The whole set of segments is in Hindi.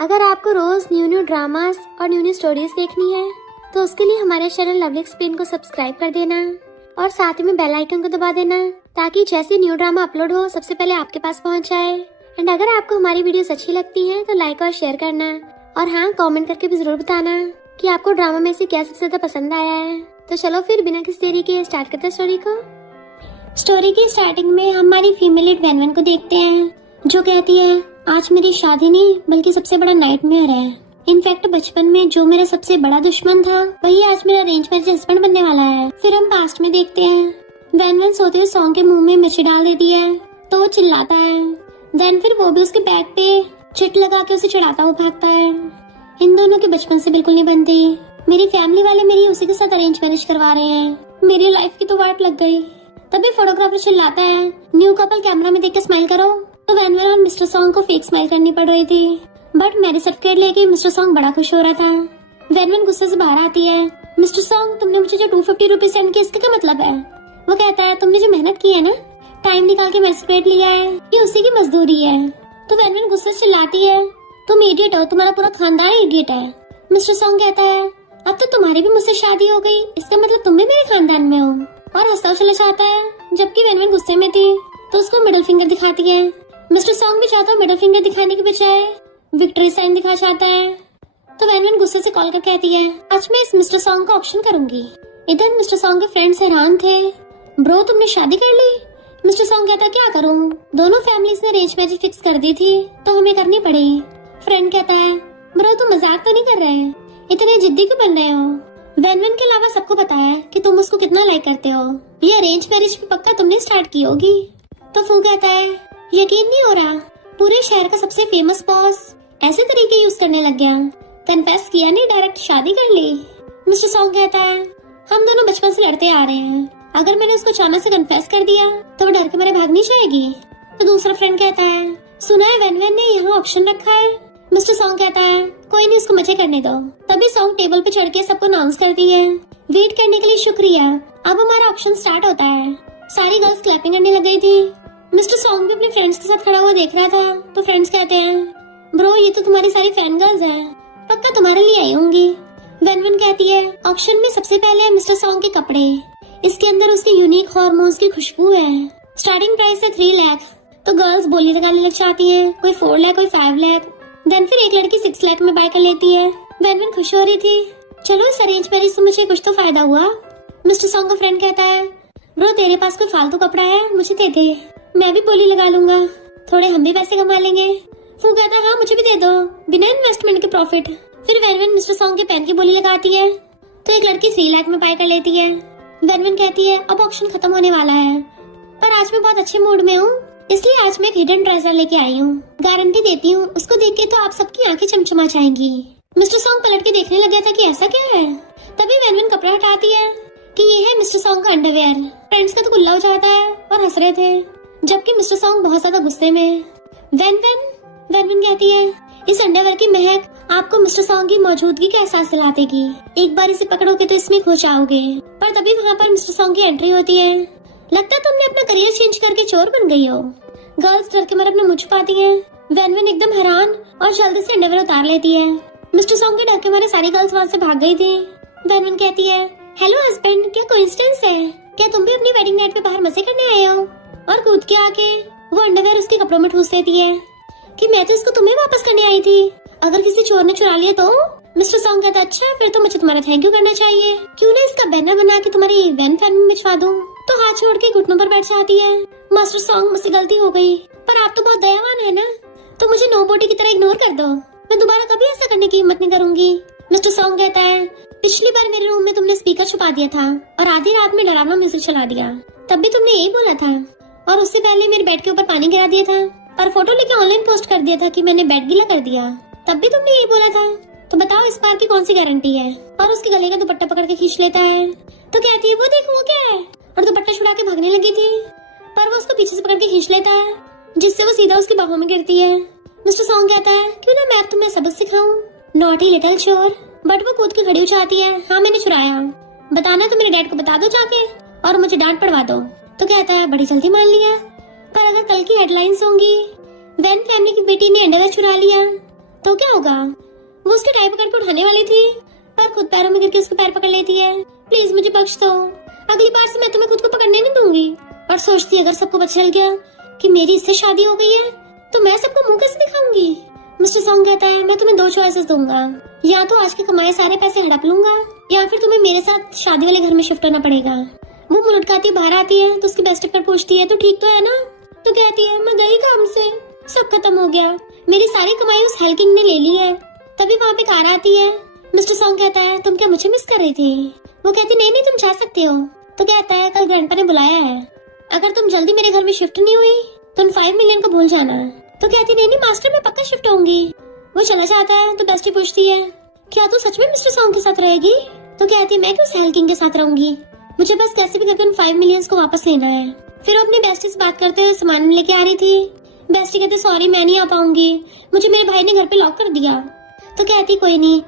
अगर आपको रोज न्यू ड्रामास और न्यू स्टोरीज देखनी है तो उसके लिए हमारे चैनल लवली एक्सप्लेन को सब्सक्राइब कर देना और साथ में बेल आइकन को दबा देना ताकि जैसे न्यू ड्रामा अपलोड हो सबसे पहले आपके पास पहुंच जाए। एंड अगर आपको हमारी वीडियोस अच्छी लगती हैं तो लाइक और शेयर करना और हाँ, कमेंट करके भी जरूर बताना कि आपको ड्रामा में से क्या सबसे ज्यादा पसंद आया है। तो चलो फिर बिना किसी देरी के स्टार्ट करते हैं स्टोरी को। स्टोरी की स्टार्टिंग में हमारी फीमेल लीड वैनवन को देखते हैं जो कहती है, आज मेरी शादी नहीं बल्कि सबसे बड़ा नाइटमेयर है। इनफैक्ट बचपन में जो मेरा सबसे बड़ा दुश्मन था वही आज मेरा अरेंज मैरिज हस्बैंड बनने वाला है। फिर हम पास्ट में देखते हैं वैनवन सोते हुए सॉन्ग के मुंह में मिर्ची डाल देती है तो वो चिल्लाता है। देन फिर वो भी उसके बैग पे चिट लगा के उसे चढ़ाता हुआ भागता है। इन दोनों के बचपन से बिल्कुल नहीं बनती। मेरी फैमिली वाले मेरी उसी के साथ अरेंज मैरिज करवा रहे हैं। मेरी लाइफ की तो वाट लग गई। तभी फोटोग्राफर चिल्लाता है, न्यू कपल कैमरा में देख के स्माइल करो। तो वैनवन और मिस्टर सॉन्ग को फेक स्माइल करनी पड़ रही थी बट मैरिज सर्टिफिकेट लेके मिस्टर सॉन्ग बड़ा खुश हो रहा था। वैनवन गुस्से से बाहर आती है, मिस्टर सॉन्ग तुमने मुझे जो 250 रुपीज सेंड किए इसका क्या मतलब है? वो कहता है, तुमने जो मेहनत की है ना, टाइम निकाल के मैरिज सर्टिफिकेट लिया है, ये उसी की मजदूरी है। तो वैनवन गुस्से से चिल्लाती है, तुम इडियट हो, तुम्हारा पूरा खानदान इडियट है। मिस्टर सॉन्ग कहता है, अब तो तुम्हारी भी मुझसे शादी हो गई, इसका मतलब तुम भी मेरे खानदान में हो। और हंसता चला जाता है। जबकि वैनवन गुस्से में थी तो उसको मिडिल फिंगर दिखाती है। मिस्टर सॉन्ग भी चाहता है मिडिल फिंगर दिखाने के बजाय विक्ट्री साइन दिखा चाहता है। तो वैनवन गुस्से से कॉल कर कहती है, आज मैं इस मिस्टर सॉन्ग का ऑप्शन करूंगी। इधर मिस्टर सॉन्ग के फ्रेंड्स हैरान थे, ब्रो तुमने शादी कर ली? मिस्टर सॉन्ग कहता, क्या करूं, दोनों फैमिलीज ने अरेंज मैरिज फिक्स कर दी थी तो हमें करनी पड़ी। फ्रेंड कहता है, ब्रो तुम मजाक तो नहीं कर रहे, इतने जिद्दी क्यों बन रहे हो? वैनवन के अलावा सबको पता है कि तुम उसको कितना लाइक करते हो। ये अरेंज मैरिज भी पक्का तुमने स्टार्ट की होगी। तो फू कहता है, यकीन नहीं हो रहा, पूरे शहर का सबसे फेमस बॉस ऐसे तरीके यूज करने लग गया। कन्फेस किया नहीं, डायरेक्ट शादी कर ली। मिस्टर सॉन्ग कहता है, हम दोनों बचपन से लड़ते आ रहे हैं, अगर मैंने उसको अचानक से कन्फेस कर दिया तो वो डर के मारे भाग नहीं जाएगी। तो दूसरा फ्रेंड कहता है, सुना है वैनवन ने यहाँ ऑप्शन रखा है। मिस्टर सॉन्ग कहता है, कोई नहीं, उसको मजे करने दो। तभी सॉन्ग टेबल पे चढ़ के सबको अनाउंस करती है, वेट करने के लिए शुक्रिया, अब हमारा ऑप्शन स्टार्ट होता है। सारी गर्ल्स क्लैपिंग करने लग गई थी। मिस्टर सॉन्ग भी अपने फ्रेंड्स के साथ खड़ा हुआ देख रहा था। तो फ्रेंड्स कहते हैं, ब्रो ये तो तुम्हारी सारी फैन गर्ल्स हैं, पक्का तुम्हारे लिए आई होंगी। वैनवन कहती है, ऑप्शन में सबसे पहले है मिस्टर सॉन्ग के कपड़े, इसके अंदर उसकी यूनिक हार्मोन्स की खुशबू है। स्टार्टिंग प्राइस है 3 लाख। तो गर्ल्स बोली लगाने लग जाती है, कोई 4 लाख कोई 5 लाख। देन फिर एक लड़की 6 लाख में बाय कर लेती है। वैनवन खुश हो रही थी, चलो इस अरेंज मैरिज से मुझे कुछ तो फायदा हुआ। मिस्टर सॉन्ग का फ्रेंड कहता है, ब्रो तेरे पास कोई फालतू कपड़ा है मुझे दे दे, मैं भी बोली लगा लूंगा, थोड़े हम भी पैसे कमा लेंगे। वो कहता है, हाँ मुझे भी दे दो, बिना इन्वेस्टमेंट के प्रॉफिट। फिर वैनवन मिस्टर सॉन्ग के पेन की बोली लगाती है तो एक लड़की 3 लाख में बाय कर लेती है। वैनवन कहती है, अब ऑप्शन खत्म होने वाला है पर आज मैं बहुत अच्छे मूड में हूँ, इसलिए आज मैं एक हिडन ट्रेजर लेके आई हूँ, गारंटी देती हूँ उसको देख के तो आप सबकी आंखें चमचमा जाएंगी। मिस्टर सॉन्ग पलट के देखने लग गया था कि ऐसा क्या है। तभी वैनवन कपड़ा हटाती है कि ये है मिस्टर सॉन्ग का अंडरवेयर। फ्रेंड्स का तो गुल्ला हो जाता है और हंस रहे थे, जबकि मिस्टर सॉन्ग बहुत ज्यादा गुस्से में। वैनवन कहती है, इस अंडरवेयर की महक आपको मिस्टर सॉन्ग की मौजूदगी का एहसास दिला देगी, एक बार इसे पकड़ोगे तो इसमें खो जाओगे। पर तभी वहाँ पर मिस्टर सॉन्ग की एंट्री होती है। लगता है तुमने अपना करियर चेंज करके चोर बन गई हो। गर्ल्स डर के मारे अपना मुंह छुपाती हैं। वैनवन एकदम हैरान और जल्दी से अंडरवेयर उतार लेती है। मिस्टर सॉन्ग के डर के मारे सारी गर्ल्स वहाँ से भाग गई थी। वैनवन कहती है, हेलो हस्बैंड, क्या कोइंसिडेंस है, क्या तुम भी अपनी वेडिंग नाइट पे बाहर मजे करने आए हो? और कूद के आके वो अंडरवेयर उसके कपड़ों में ठूस देती है कि मैं तो इसको तुम्हें वापस करने आई थी, अगर किसी चोर ने चुरा लिया तो? मिस्टर सॉन्ग कहता है, अच्छा फिर तो मुझे तुम्हारा थैंक यू करना चाहिए, क्यों ना इसका बैनर बना के तुम्हारी वैन फैन में भिजवा दूं। तो हाथ छोड़ के घुटनों पर बैठ जाती है। मास्टर सॉन्ग, मुझसे गलती हो गई, पर आप तो बहुत दयावान है ना, तो मुझे नोबॉडी की तरह इग्नोर कर दो, मैं दोबारा कभी ऐसा करने की हिम्मत नहीं करूंगी। मिस्टर सॉन्ग कहता है, पिछली बार मेरे रूम में तुमने स्पीकर छुपा दिया था और आधी रात में डरावना म्यूजिक चला दिया, तब भी तुमने यही बोला था, और उससे पहले मेरे बेड के ऊपर पानी गिरा दिया था और फोटो लेके ऑनलाइन पोस्ट कर दिया था कि मैंने बेड गीला कर दिया, तब भी तुमने यही बोला था। तो बताओ इस बार की कौन सी गारंटी है? और उसके गले का दुपट्टा पकड़ के खींच लेता है। तो कहती है, वो देखो वो क्या है, और दुपट्टा छुड़ा के भागने लगी थी पर वो उसको पीछे से पकड़ के खींच लेता है, जिससे वो सीधा उसकी बाहों में गिरती है। मिस्टर सॉन्ग कहता है, क्यों ना मैं तुम्हें सबक सिखाऊं, नॉटी लिटिल चोर। बट वो कूद के खड़ी हो जाती है, हाँ मैंने चुराया, बताना तो मेरे डैड को बता दो जाके और मुझे डांट पड़वा दो। तो कहता है, बड़ी जल्दी मान लिया, पर अगर कल की हेडलाइंस होंगी, वैन फैमिली की बेटी ने अंडरवेयर चुरा लिया तो क्या होगा? वो उसके टायर पकड़ के उठाने वाली थी पर खुद पैरों में गिर के उसके पैर पकड़ लेती है। प्लीज मुझे बख्श दो, अगली बार से मैं तुम्हें खुद को पकड़ने नहीं दूंगी। और सोचती अगर सबको पता चल गया कि मेरी इससे शादी हो गई है तो मैं सबको मुंह कैसे दिखाऊंगी। मिस्टर सॉन्ग कहता है मैं तुम्हें 2 चॉइसेस दूंगा, या तो आज के कमाए सारे पैसे हड़प लूंगा या फिर तुम्हें मेरे साथ शादी वाले घर में शिफ्ट होना पड़ेगा। वो मुंह लटकाती बाहर आती है तो उसकी बेस्ट फ्रेंड पूछती है तो ठीक तो है ना? तो कहती है मैं गई काम से, सब खत्म हो गया, मेरी सारी कमाई उस हेल्किंग ने ले ली है। तभी वहाँ पे कार आती है। मिस्टर सॉन्ग कहता है तुम क्या मुझे मिस कर रही थी? वो कहती नहीं नहीं तुम जा सकते हो। तो कहता है कल ग्रैंडपा ने बुलाया है, अगर तुम जल्दी मेरे घर में शिफ्ट नहीं हुई तो 5 मिलियन को भूल जाना। तो कहती नहीं नहीं मास्टर मैं पक्का शिफ्ट होंगी। वो चला जाता है तो बेस्टी पूछती है क्या तू सच में मिस्टर सॉन्ग के साथ रहेगी? तो कहती है मैं क्यों सेल किंग के साथ रहूंगी, मुझे बस कैसे भी करके उन 5 मिलियन को वापस लेना है। फिर वो अपनी बेस्टी से बात करते हुए सामान लेके आ रही थी। बेस्टी कहते सॉरी मैं नहीं आ पाऊंगी, मुझे मेरे भाई ने घर पे लॉक कर दिया। तो कहती कोई नहीं,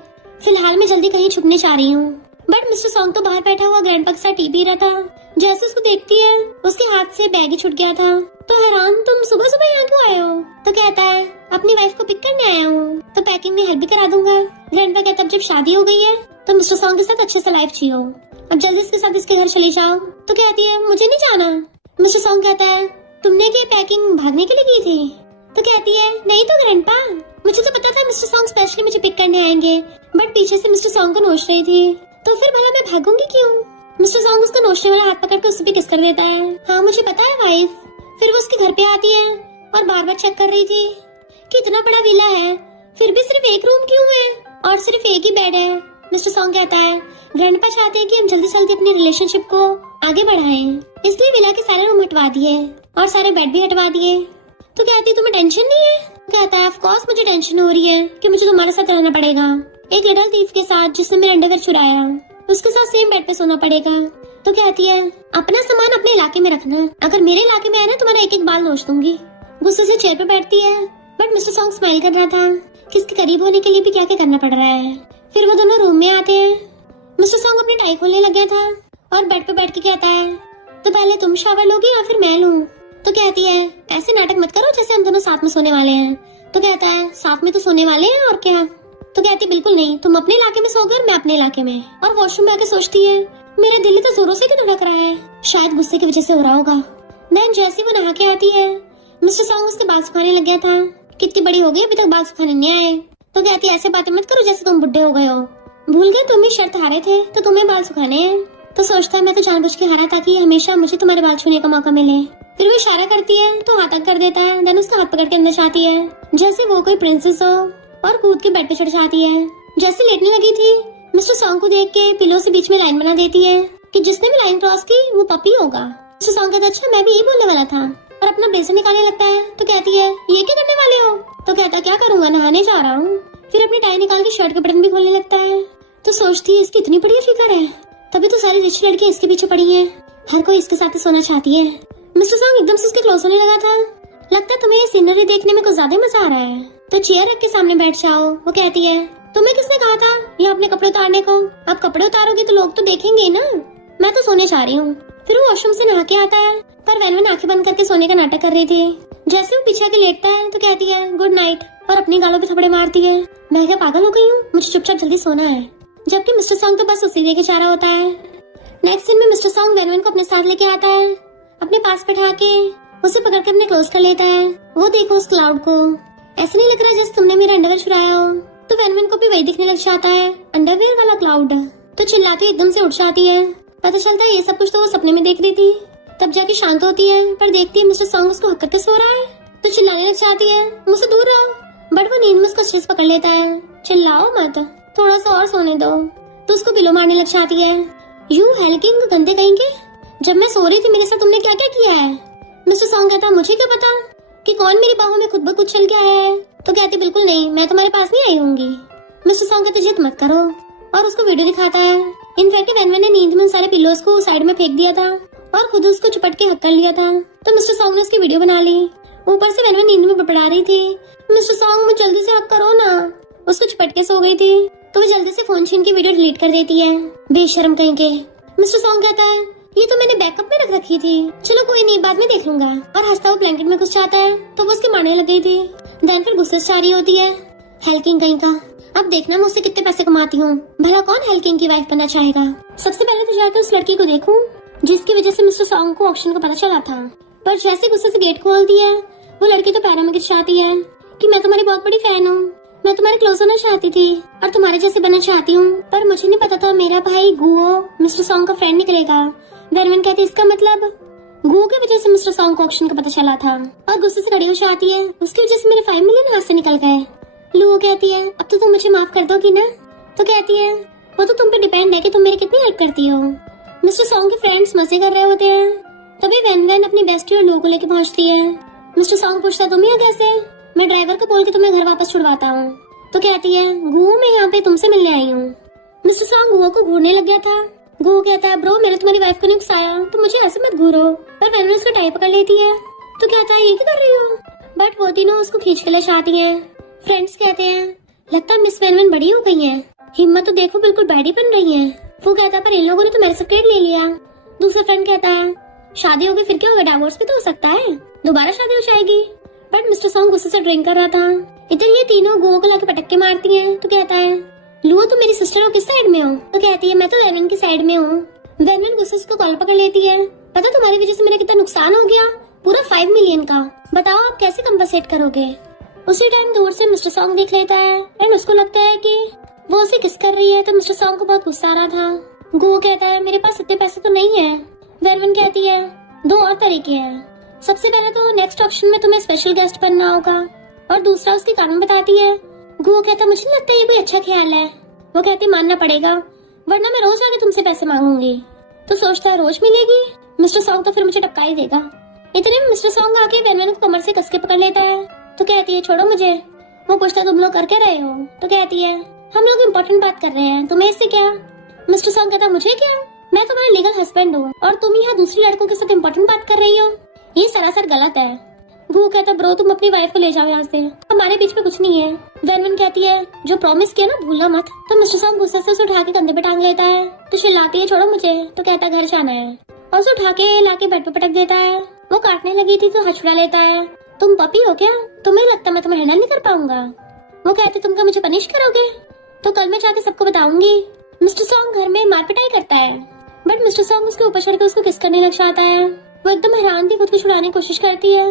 फिलहाल मैं जल्दी कहीं छुपने जा रही हूँ। बट मिस्टर सॉन्ग तो बाहर बैठा हुआ ग्रैंडपा के साथ टी पी रहा था। जैसे उसको देखती है उसके हाथ से बैग ही छूट गया था। तो हैरान तुम सुबह सुबह यहाँ क्यों आए हो? तो कहता है अपनी वाइफ को पिक करने आया हूँ, तो पैकिंग में हेल्प भी करा दूंगा। ग्रैंडपा कहता अब जब शादी हो गई है तो मिस्टर सॉन्ग के साथ अच्छे से लाइफ जियो, अब जल्दी इसके साथ इसके घर चले जाओ। तो कहती है मुझे नहीं जाना। मिस्टर सॉन्ग कहता है तुमने क्या पैकिंग भागने के लिए की थी? तो कहती है नहीं तो ग्रैंडपा, मुझे तो पता था मिस्टर सॉन्ग स्पेशली मुझे पिक करने आएंगे, बट पीछे से मिस्टर सॉन्ग को नोच रही थी, तो फिर भला मैं भागूंगी क्यों? मिस्टर सॉन्ग उसका नोचने वाला हाथ पकड़ के उससे भी किस कर देता है। हाँ मुझे पता है वाइफ। फिर वो उसके घर पे आती है और बार बार चेक कर रही थी कि इतना बड़ा विला है फिर भी सिर्फ एक रूम क्यों है और सिर्फ एक ही बेड है। मिस्टर सॉन्ग कहता है ग्रैंडपा चाहते हैं कि हम जल्दी जल्दी अपनी रिलेशनशिप को आगे बढ़ाएं, इसलिए विला के सारे रूम हटवा दिए और सारे बेड भी हटवा दिए। तो कहती तुम्हें टेंशन नहीं है? कहता है ऑफ कोर्स मुझे टेंशन हो रही है कि मुझे तुम्हारे साथ रहना पड़ेगा, एक लिटिल थीफ के साथ जिसने मेरा अंडरवेयर चुराया उसके साथ सेम बेड पे सोना पड़ेगा। तो कहती है अपना सामान अपने इलाके में रखना, अगर मेरे इलाके में है ना तुम्हारा एक एक बाल नोच दूंगी। गुस्से से चेयर पे बैठती है बट मिस्टर सॉन्ग स्माइल कर रहा था कि इसके करीब होने के लिए भी क्या क्या करना पड़ रहा है। फिर वो दोनों रूम में आते हैं। मिस्टर सॉन्ग अपनी टाई खोलने लग गया था और बेड पे बैठ के कहता है तो पहले तुम शावर लोगी या फिर मैं लूं? तो कहती है ऐसे नाटक मत करो जैसे हम दोनों साथ में सोने वाले हैं। तो कहता है साथ में तो सोने वाले हैं और क्या। तो कहती बिल्कुल नहीं, तुम अपने इलाके में सोगे और मैं अपने इलाके में। और वॉशरूम में आके सोचती है मेरा दिल तो जोरों से क्यों धड़क रहा है, शायद गुस्से की वजह से हो रहा होगा। देन जैसे वो नहा के आती है मिस्टर सॉन्ग उसके बाल सुखाने लग गया था। कितनी बड़ी हो गई अभी तक बाल सुखाने नहीं आए। तो कहती ऐसे बातें मत करो जैसे तुम बुढ़े हो गए हो, भूल गए तुम ही शर्त हारे थे तो तुम्हें बाल सुखाने हैं। तो सोचता है मैं तो जानबूझ के हारा ताकि हमेशा मुझे तुम्हारे बाल छूने का मौका मिले। फिर वो इशारा करती है तो हाथ तक कर देता है। देन उसका हाथ पकड़ के अंदर जाती है जैसे वो कोई प्रिंसेस हो और कूद के बेड पे चढ़ जाती है। जैसे लेटने लगी थी मिस्टर सॉन्ग को देख के पिलो से बीच में लाइन बना देती है कि जिसने भी लाइन क्रॉस की वो पपी होगा। मिस्टर सॉन्ग कहता अच्छा मैं भी यही बोलने वाला था और अपना बेसन निकालने लगता है। तो कहती है ये क्या करने वाले हो? तो कहता क्या करूंगा, नहाने जा रहा हूँ। फिर अपनी टाई निकाल के शर्ट के बटन भी खोलने लगता है। तो सोचती है इसकी इतनी बड़ी फिगर है, तभी तो सारी रिच लड़कियां इसके पीछे पड़ी हैं, हर कोई इसके साथ सोना चाहती है। मिस्टर सॉन्ग एकदम से उसके क्लोज होने लगा था। लगता है तुम्हें ये सीनरी देखने में कुछ ज्यादा मजा आ रहा है, तो चेयर रख के सामने बैठ जाओ। वो कहती है तुम्हें किसने कहा था यहाँ अपने कपड़े उतारने को? अब कपड़े उतारोगी तो लोग तो देखेंगे ना, मैं तो सोने जा रही हूँ। फिर वो वॉशरूम से नहा के आता है पर वैन आंखें बंद करके सोने का नाटक कर रही थी। जैसे वो पीछे आके लेटता है तो कहती है गुड नाइट और अपनी गालों पे थपड़े मारती है। मैं क्या पागल हो गई हूँ, मुझे चुपचाप जल्दी सोना है। जबकि मिस्टर सॉन्ग तो बस उसी लेके जा रहा होता है। नेक्स्ट सीन में मिस्टर सॉन्ग वैन को अपने साथ लेके आता है, अपने पास बैठा के उसे पकड़ के अपने क्लोज कर लेता है। वो देखो उस क्लाउड को, ऐसा नहीं लग रहा जैसे तुमने मेरा अंडरवेयर चुराया हो। तो वैन को भी वही दिखने लग जाता है, अंडरवेयर वाला क्लाउड। तो चिल्लाती एकदम से उठ जाती है। पता चलता है ये सब कुछ तो वो सपने में देख रही थी। तब जाके शांत होती है पर देखती है मिस्टर सॉन्ग उसको हक करके सो रहा है। तो चिल्लाने लग जाती है मुझसे दूर रहो, बट वो नींद में उसका स्ट्रेस पकड़ लेता है। चिल्लाओ मत, थोड़ा सा और सोने दो। तो उसको पिलो मारने लग जाती है। यू हेल्किंग गंदे कहेंगे, जब मैं सो रही थी मेरे साथ तुमने क्या क्या किया है? मिस्टर सॉन्ग कहता मुझे क्या पता कि कौन मेरी बाहों में खुद ब खुद चल के आया है। तो कहती बिल्कुल नहीं, मैं तुम्हारे पास नहीं आई होंगी। मिस्टर सॉन्ग कहते जिद मत करो और उसको वीडियो दिखाता है। इनफैक्ट वैन ने नींद में सारे पिलोस को साइड में फेंक दिया था और खुद उसको चुपट के हक कर लिया था। तो मिस्टर सॉन्ग ने उसकी वीडियो बना ली। ऊपर से वैन नींद में बड़बड़ा रही थी मिस्टर सॉन्ग मुझे जल्दी से हक करो ना। उसको चुपट के सो गई थी तो वो जल्दी से फोन छीन के वीडियो डिलीट कर देती है। बेशर्म कहीं के। मिस्टर सॉन्ग कहता है ये तो मैंने बैकअप में रख रखी थी, चलो कोई नहीं बाद में देख लूंगा। और हंसता हुआ ब्लैंकेट में घुस जाता है तो वो उसके मारने लग गई थी। देन फिर गुस्से से जा रही होती है हेल्किंग कहीं का। अब देखना मैं उससे कितने पैसे कमाती हूँ। भला कौन हेल्किंग की वाइफ बनना चाहेगा। सबसे पहले तो जाकर उस लड़की को देखूं जिसकी वजह से मिस्टर सॉन्ग को ऑक्शन का पता चला था। पर जैसे गुस्से से गेट खोल दिया वो लड़की तो पैरों में गिर जाती है कि मैं तुम्हारी बहुत बड़ी फैन हूँ, मैं तुम्हारे क्लोज होना चाहती थी और तुम्हारे जैसे बनना चाहती हूँ, पर मुझे नहीं पता था मेरा भाई गुओ मिस्टर सॉन्ग का फ्रेंड निकलेगा। वेनवेन कहती इसका मतलब गुओ की वजह से मिस्टर सॉन्ग को ऑक्शन का पता चला था और गुस्से से खड़ी हो जाती है। उसकी वजह से मेरे 5 मिलियन हाथ से निकल गए। लुओ कहती है अब तो तुम मुझे माफ कर दोगी ना। तो कहती है वो तो तुम पे डिपेंड है कि तुम मेरी कितनी हेल्प करती हो। मिस्टर सॉन्ग के फ्रेंड्स मजे कर रहे होते हैं तभी वेनवेन अपनी बेस्टी और लुओ को लेके पहुंचती है। मिस्टर सॉन्ग पूछता तुम ही हो कैसे। मैं ड्राइवर को बोल के तुम्हें घर वापस छुड़वाता हूँ। तो कहती है गुओ मैं यहाँ पे तुमसे मिलने आई हूँ। मिस्टर सॉन्ग गुओ को घूरने लग गया था। गुओ कहता है ब्रो मैंने तुम्हारी वाइफ को नहीं उकसाया तो मुझे ऐसे मत घूरो। पर वेनवेन उसका टाई पकड़ लेती है। तो कहता है ये क्या कर रही हो। बट वो तीनों उसको खींच के ले जाती है। फ्रेंड्स कहते हैं लगता है मिस वेनवेन बड़ी हो गई है, हिम्मत तो देखो बिल्कुल बैडी बन रही है। वो कहता है पर इन लोगों ने तो मेरे से क्रेडिट ले लिया। दूसरा फ्रेंड कहता है शादी होगी फिर क्या होगा, डाइवोर्स भी तो हो सकता है, दोबारा शादी हो जाएगी। बट मिस्टर सॉन्ग गुस्से से ड्रिंक कर रहा था। इधर ये तीनों गुओ को लाके पटक के मारती हैं। तो कहता है लुओ तुम मेरी सिस्टर हो, किस साइड में हो। तो कहती है मैं तो वेनवेन की साइड में हूँ। वेनवेन गुस्से से उसको कॉल पकड़ लेती है। पता तुम्हारी वजह से मेरा कितना नुकसान हो गया, पूरा 5 मिलियन का। बताओ आप कैसे कंपनसेट करोगे। उसी टाइम दूर से मिस्टर सॉन्ग देख लेता है एंड उसको लगता है कि वो उसे किस कर रही है। तो मिस्टर सॉन्ग को बहुत गुस्सा आ रहा था। गुओ कहता है मेरे पास इतने पैसे तो नहीं है। वेनवेन कहती है 2 और तरीके हैं। सबसे पहले तो नेक्स्ट ऑप्शन में तुम्हें स्पेशल गेस्ट बनना होगा और दूसरा उसके कारण बताती है। गुओ कहता मुझे नहीं लगता ये कोई अच्छा ख्याल है। वो कहती मानना पड़ेगा वरना मैं रोज आके तुमसे पैसे मांगूंगी। तो सोचता है रोज मिलेगी, मिस्टर सॉन्ग तो फिर मुझे टपका ही देगा। इतने में मिस्टर सॉन्ग आके वेनवेन को कमर से कस के पकड़ लेता है। तो कहती है छोड़ो मुझे। वो पूछता तुम लोग कर क्या रहे हो। तो कहती है हम लोग इम्पोर्टेंट बात कर रहे हैं, तुम्हें इससे क्या। मिस्टर सॉन्ग कहता मुझे क्या, मैं तुम्हारा लीगल हस्बैंड हूँ और तुम यहाँ दूसरी लड़कों के साथ इम्पोर्टेंट बात कर रही हो, ये सरासर गलत है। वो कहता ब्रो तुम अपनी वाइफ को ले जाओ यहाँ से, हमारे बीच में कुछ नहीं है। वेनवेन कहती है जो प्रॉमिस किया ना भूलना मत। तो मिस्टर सॉन्ग गुस्से से उसे उठा के कंधे पे टांग लेता है। तो चिल्लाती है छोड़ो मुझे। तो कहता घर जाना है और उसे उठा के लाके बेड पे पटक देता है। वो काटने लगी थी तो हछुड़ा लेता है। तुम पपी हो क्या, तुम्हें लगता मैं तुम्हें हैंडल नहीं कर पाऊंगा। वो कहते तुम क्या मुझे पनिश करोगे, तो कल मैं जाके सबको बताऊंगी। मिस्टर सॉन्ग घर में मार पिटाई करता है बट मिस्टर सॉन्ग उसके ऊपर चढ़ के उसको किस करने लग जाता है। वो एकदम हैरान थी, खुद को छुड़ाने की कोशिश करती है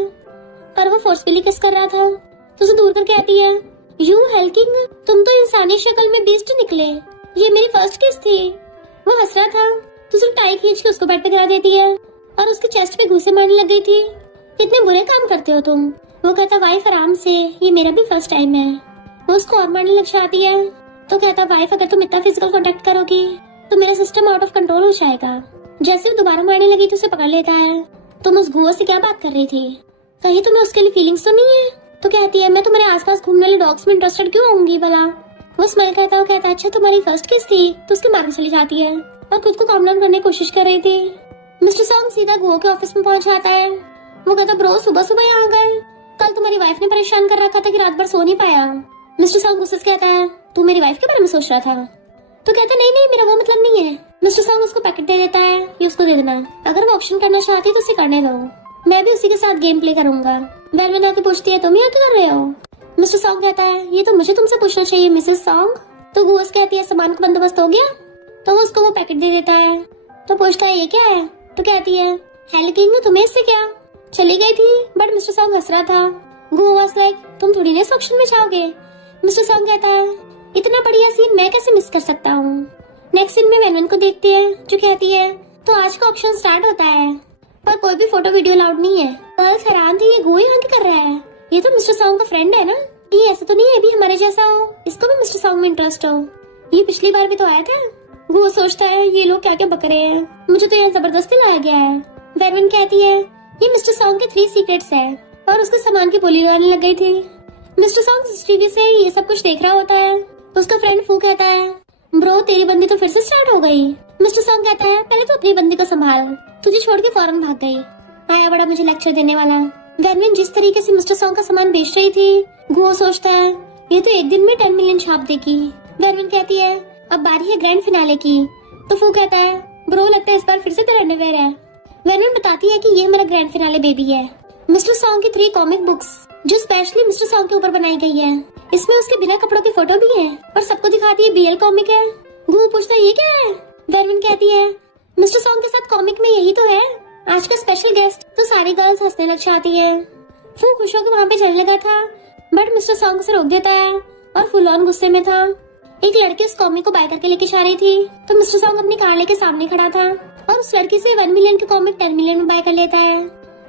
पर वो फोर्सफुली किस कर रहा था। तो उसे दूर करके कहती है यू हेल्किंग, तुम तो इंसानी शक्ल में बीस्ट निकले, ये मेरी फर्स्ट किस थी। वो हंस रहा था तो उसे टाई खींच के उसको बेड पे गिरा देती है और उसके चेस्ट पे घूंसे मारने लग गई थी। इतने बुरे काम करते हो तुम। वो कहता वाइफ आराम से, ये मेरा भी फर्स्ट टाइम है। वो उसको और मारने लग जाती है। तो कहता वाइफ अगर तुम इतना फिजिकल कांटेक्ट करोगी तो मेरा सिस्टम आउट ऑफ कंट्रोल हो जाएगा। जैसे वो दोबारा मारने लगी तो उसे पकड़ लेता है। तुम उस गुओ से क्या बात कर रही थी, कहीं तुम्हें उसके लिए फीलिंग्स तो नहीं है। तो कहती है मैं तुम्हारे आसपास घूमने वाले डॉग्स में इंटरेस्टेड क्यों होंगी भला। वो स्माइल करता है। वो कहता है अच्छा तुम्हारी फर्स्ट किस थी। तो उसके मारने चली जाती है और खुद को काम डाउन करने की कोशिश कर रही थी। मिस्टर सॉन्ग सीधा गुओ के ऑफिस में पहुंच जाता है। वो कहता ब्रो सुबह सुबह यहाँ गए, कल तुम्हारी वाइफ ने परेशान कर रखा था कि रात भर सो नहीं पाया। मिस्टर सॉन्ग गुस्से से कहता है तू मेरी वाइफ के बारे में सोच रहा था। तो कहता नहीं नहीं मेरा वो मतलब नहीं है। मिस्टर सॉन्ग उसको पैकेट दे देता है, ये उसको दे देना, अगर वो ऑप्शन करना चाहती है तो उसे करने दो, मैं भी उसी के साथ गेम प्ले करूंगा। वेनवेन आके पूछती है तुम यहाँ क्या कर रहे हो। मिस्टर सॉन्ग कहता है ये तो मुझे तुमसे पूछना चाहिए मिसेस सॉन्ग। तो गुओस कहती है सामान का बंदोबस्त हो गया। तो वो उसको वो पैकेट दे देता है। तो पूछता है ये क्या है। तो कहती है हेल्किंग तुम्हें इससे क्या। चली गई थी बट मिस्टर सॉन्ग हंस रहा था। गुओ वाज लाइक तुम थोड़ी ना इस ऑप्शन में जाओगे। मिस्टर सॉन्ग कहता है इतना बढ़िया सीन मैं कैसे मिस कर सकता हूँ। नेक्स्ट सीन में वेनवेन को देखती है जो कहती है तो आज का ऑप्शन स्टार्ट होता है पर कोई भी फोटो वीडियो अलाउड नहीं है। गर्ल्स हैरान थी ये गुओ यहाँ क्या कर रहा है, ये तो मिस्टर सॉन्ग का फ्रेंड है ना, ये ऐसा तो नहीं है भी हमारे जैसा हो, इसको भी मिस्टर सॉन्ग में इंटरेस्ट हो, ये पिछली बार भी तो आया था। गुओ सोचता है ये लोग क्या क्या बक रहे हैं, मुझे तो यहाँ जबरदस्ती लाया गया है। वेनवेन कहती है ये मिस्टर सॉन्ग के 3 सीक्रेट्स है और उसके सामान की बोली लगाने लग गई थी। मिस्टर सॉन्ग सीसीटीवी से ये सब कुछ देख रहा होता है। उसका फ्रेंड फू कहता है ब्रो तेरी बंदी तो फिर से स्टार्ट हो गई। मिस्टर सॉन्ग कहता है पहले तो अपनी बंदी को संभाल, तुझे छोड़ के फौरन भाग गई, आया बड़ा मुझे लेक्चर देने वाला। वेनवेन जिस तरीके से मिस्टर सॉन्ग का सामान बेच रही थी, गुओ सोचता है ये तो एक दिन में 10 मिलियन छाप देगी। वेनवेन कहती है अब बारी है ग्रैंड फिनाले की। तो फू कहता है ब्रो लगता है इस बार फिर से तेरा अंडरवेयर है। वेनवेन बताती है कि ये हमारा ग्रैंड फिनाले बेबी है। मिस्टर सॉन्ग की 3 कॉमिक बुक्स जो स्पेशली मिस्टर सॉन्ग के ऊपर बनाई गई है। इसमें उसके बिना कपड़ों की फोटो भी है और सबको दिखाती है BL कॉमिक है। गू पूछता है ये क्या है? वेनविन कहती है मिस्टर सॉन्ग के साथ कॉमिक में यही तो है, आज का स्पेशल गेस्ट। तो सारी गर्ल्स हंसने लग जाती है। फू खुश होकर वहाँ पे चलने लगा था बट मिस्टर सॉन्ग उसे रोक देता है और फुल ऑन गुस्से में था। एक लड़की उस कॉमिक को बाय करके लेके जा रही थी तो मिस्टर सॉन्ग अपनी कार लेके सामने खड़ा था और उस लड़की से 1 मिलियन के कॉमिक 10 मिलियन में बाय कर लेता है।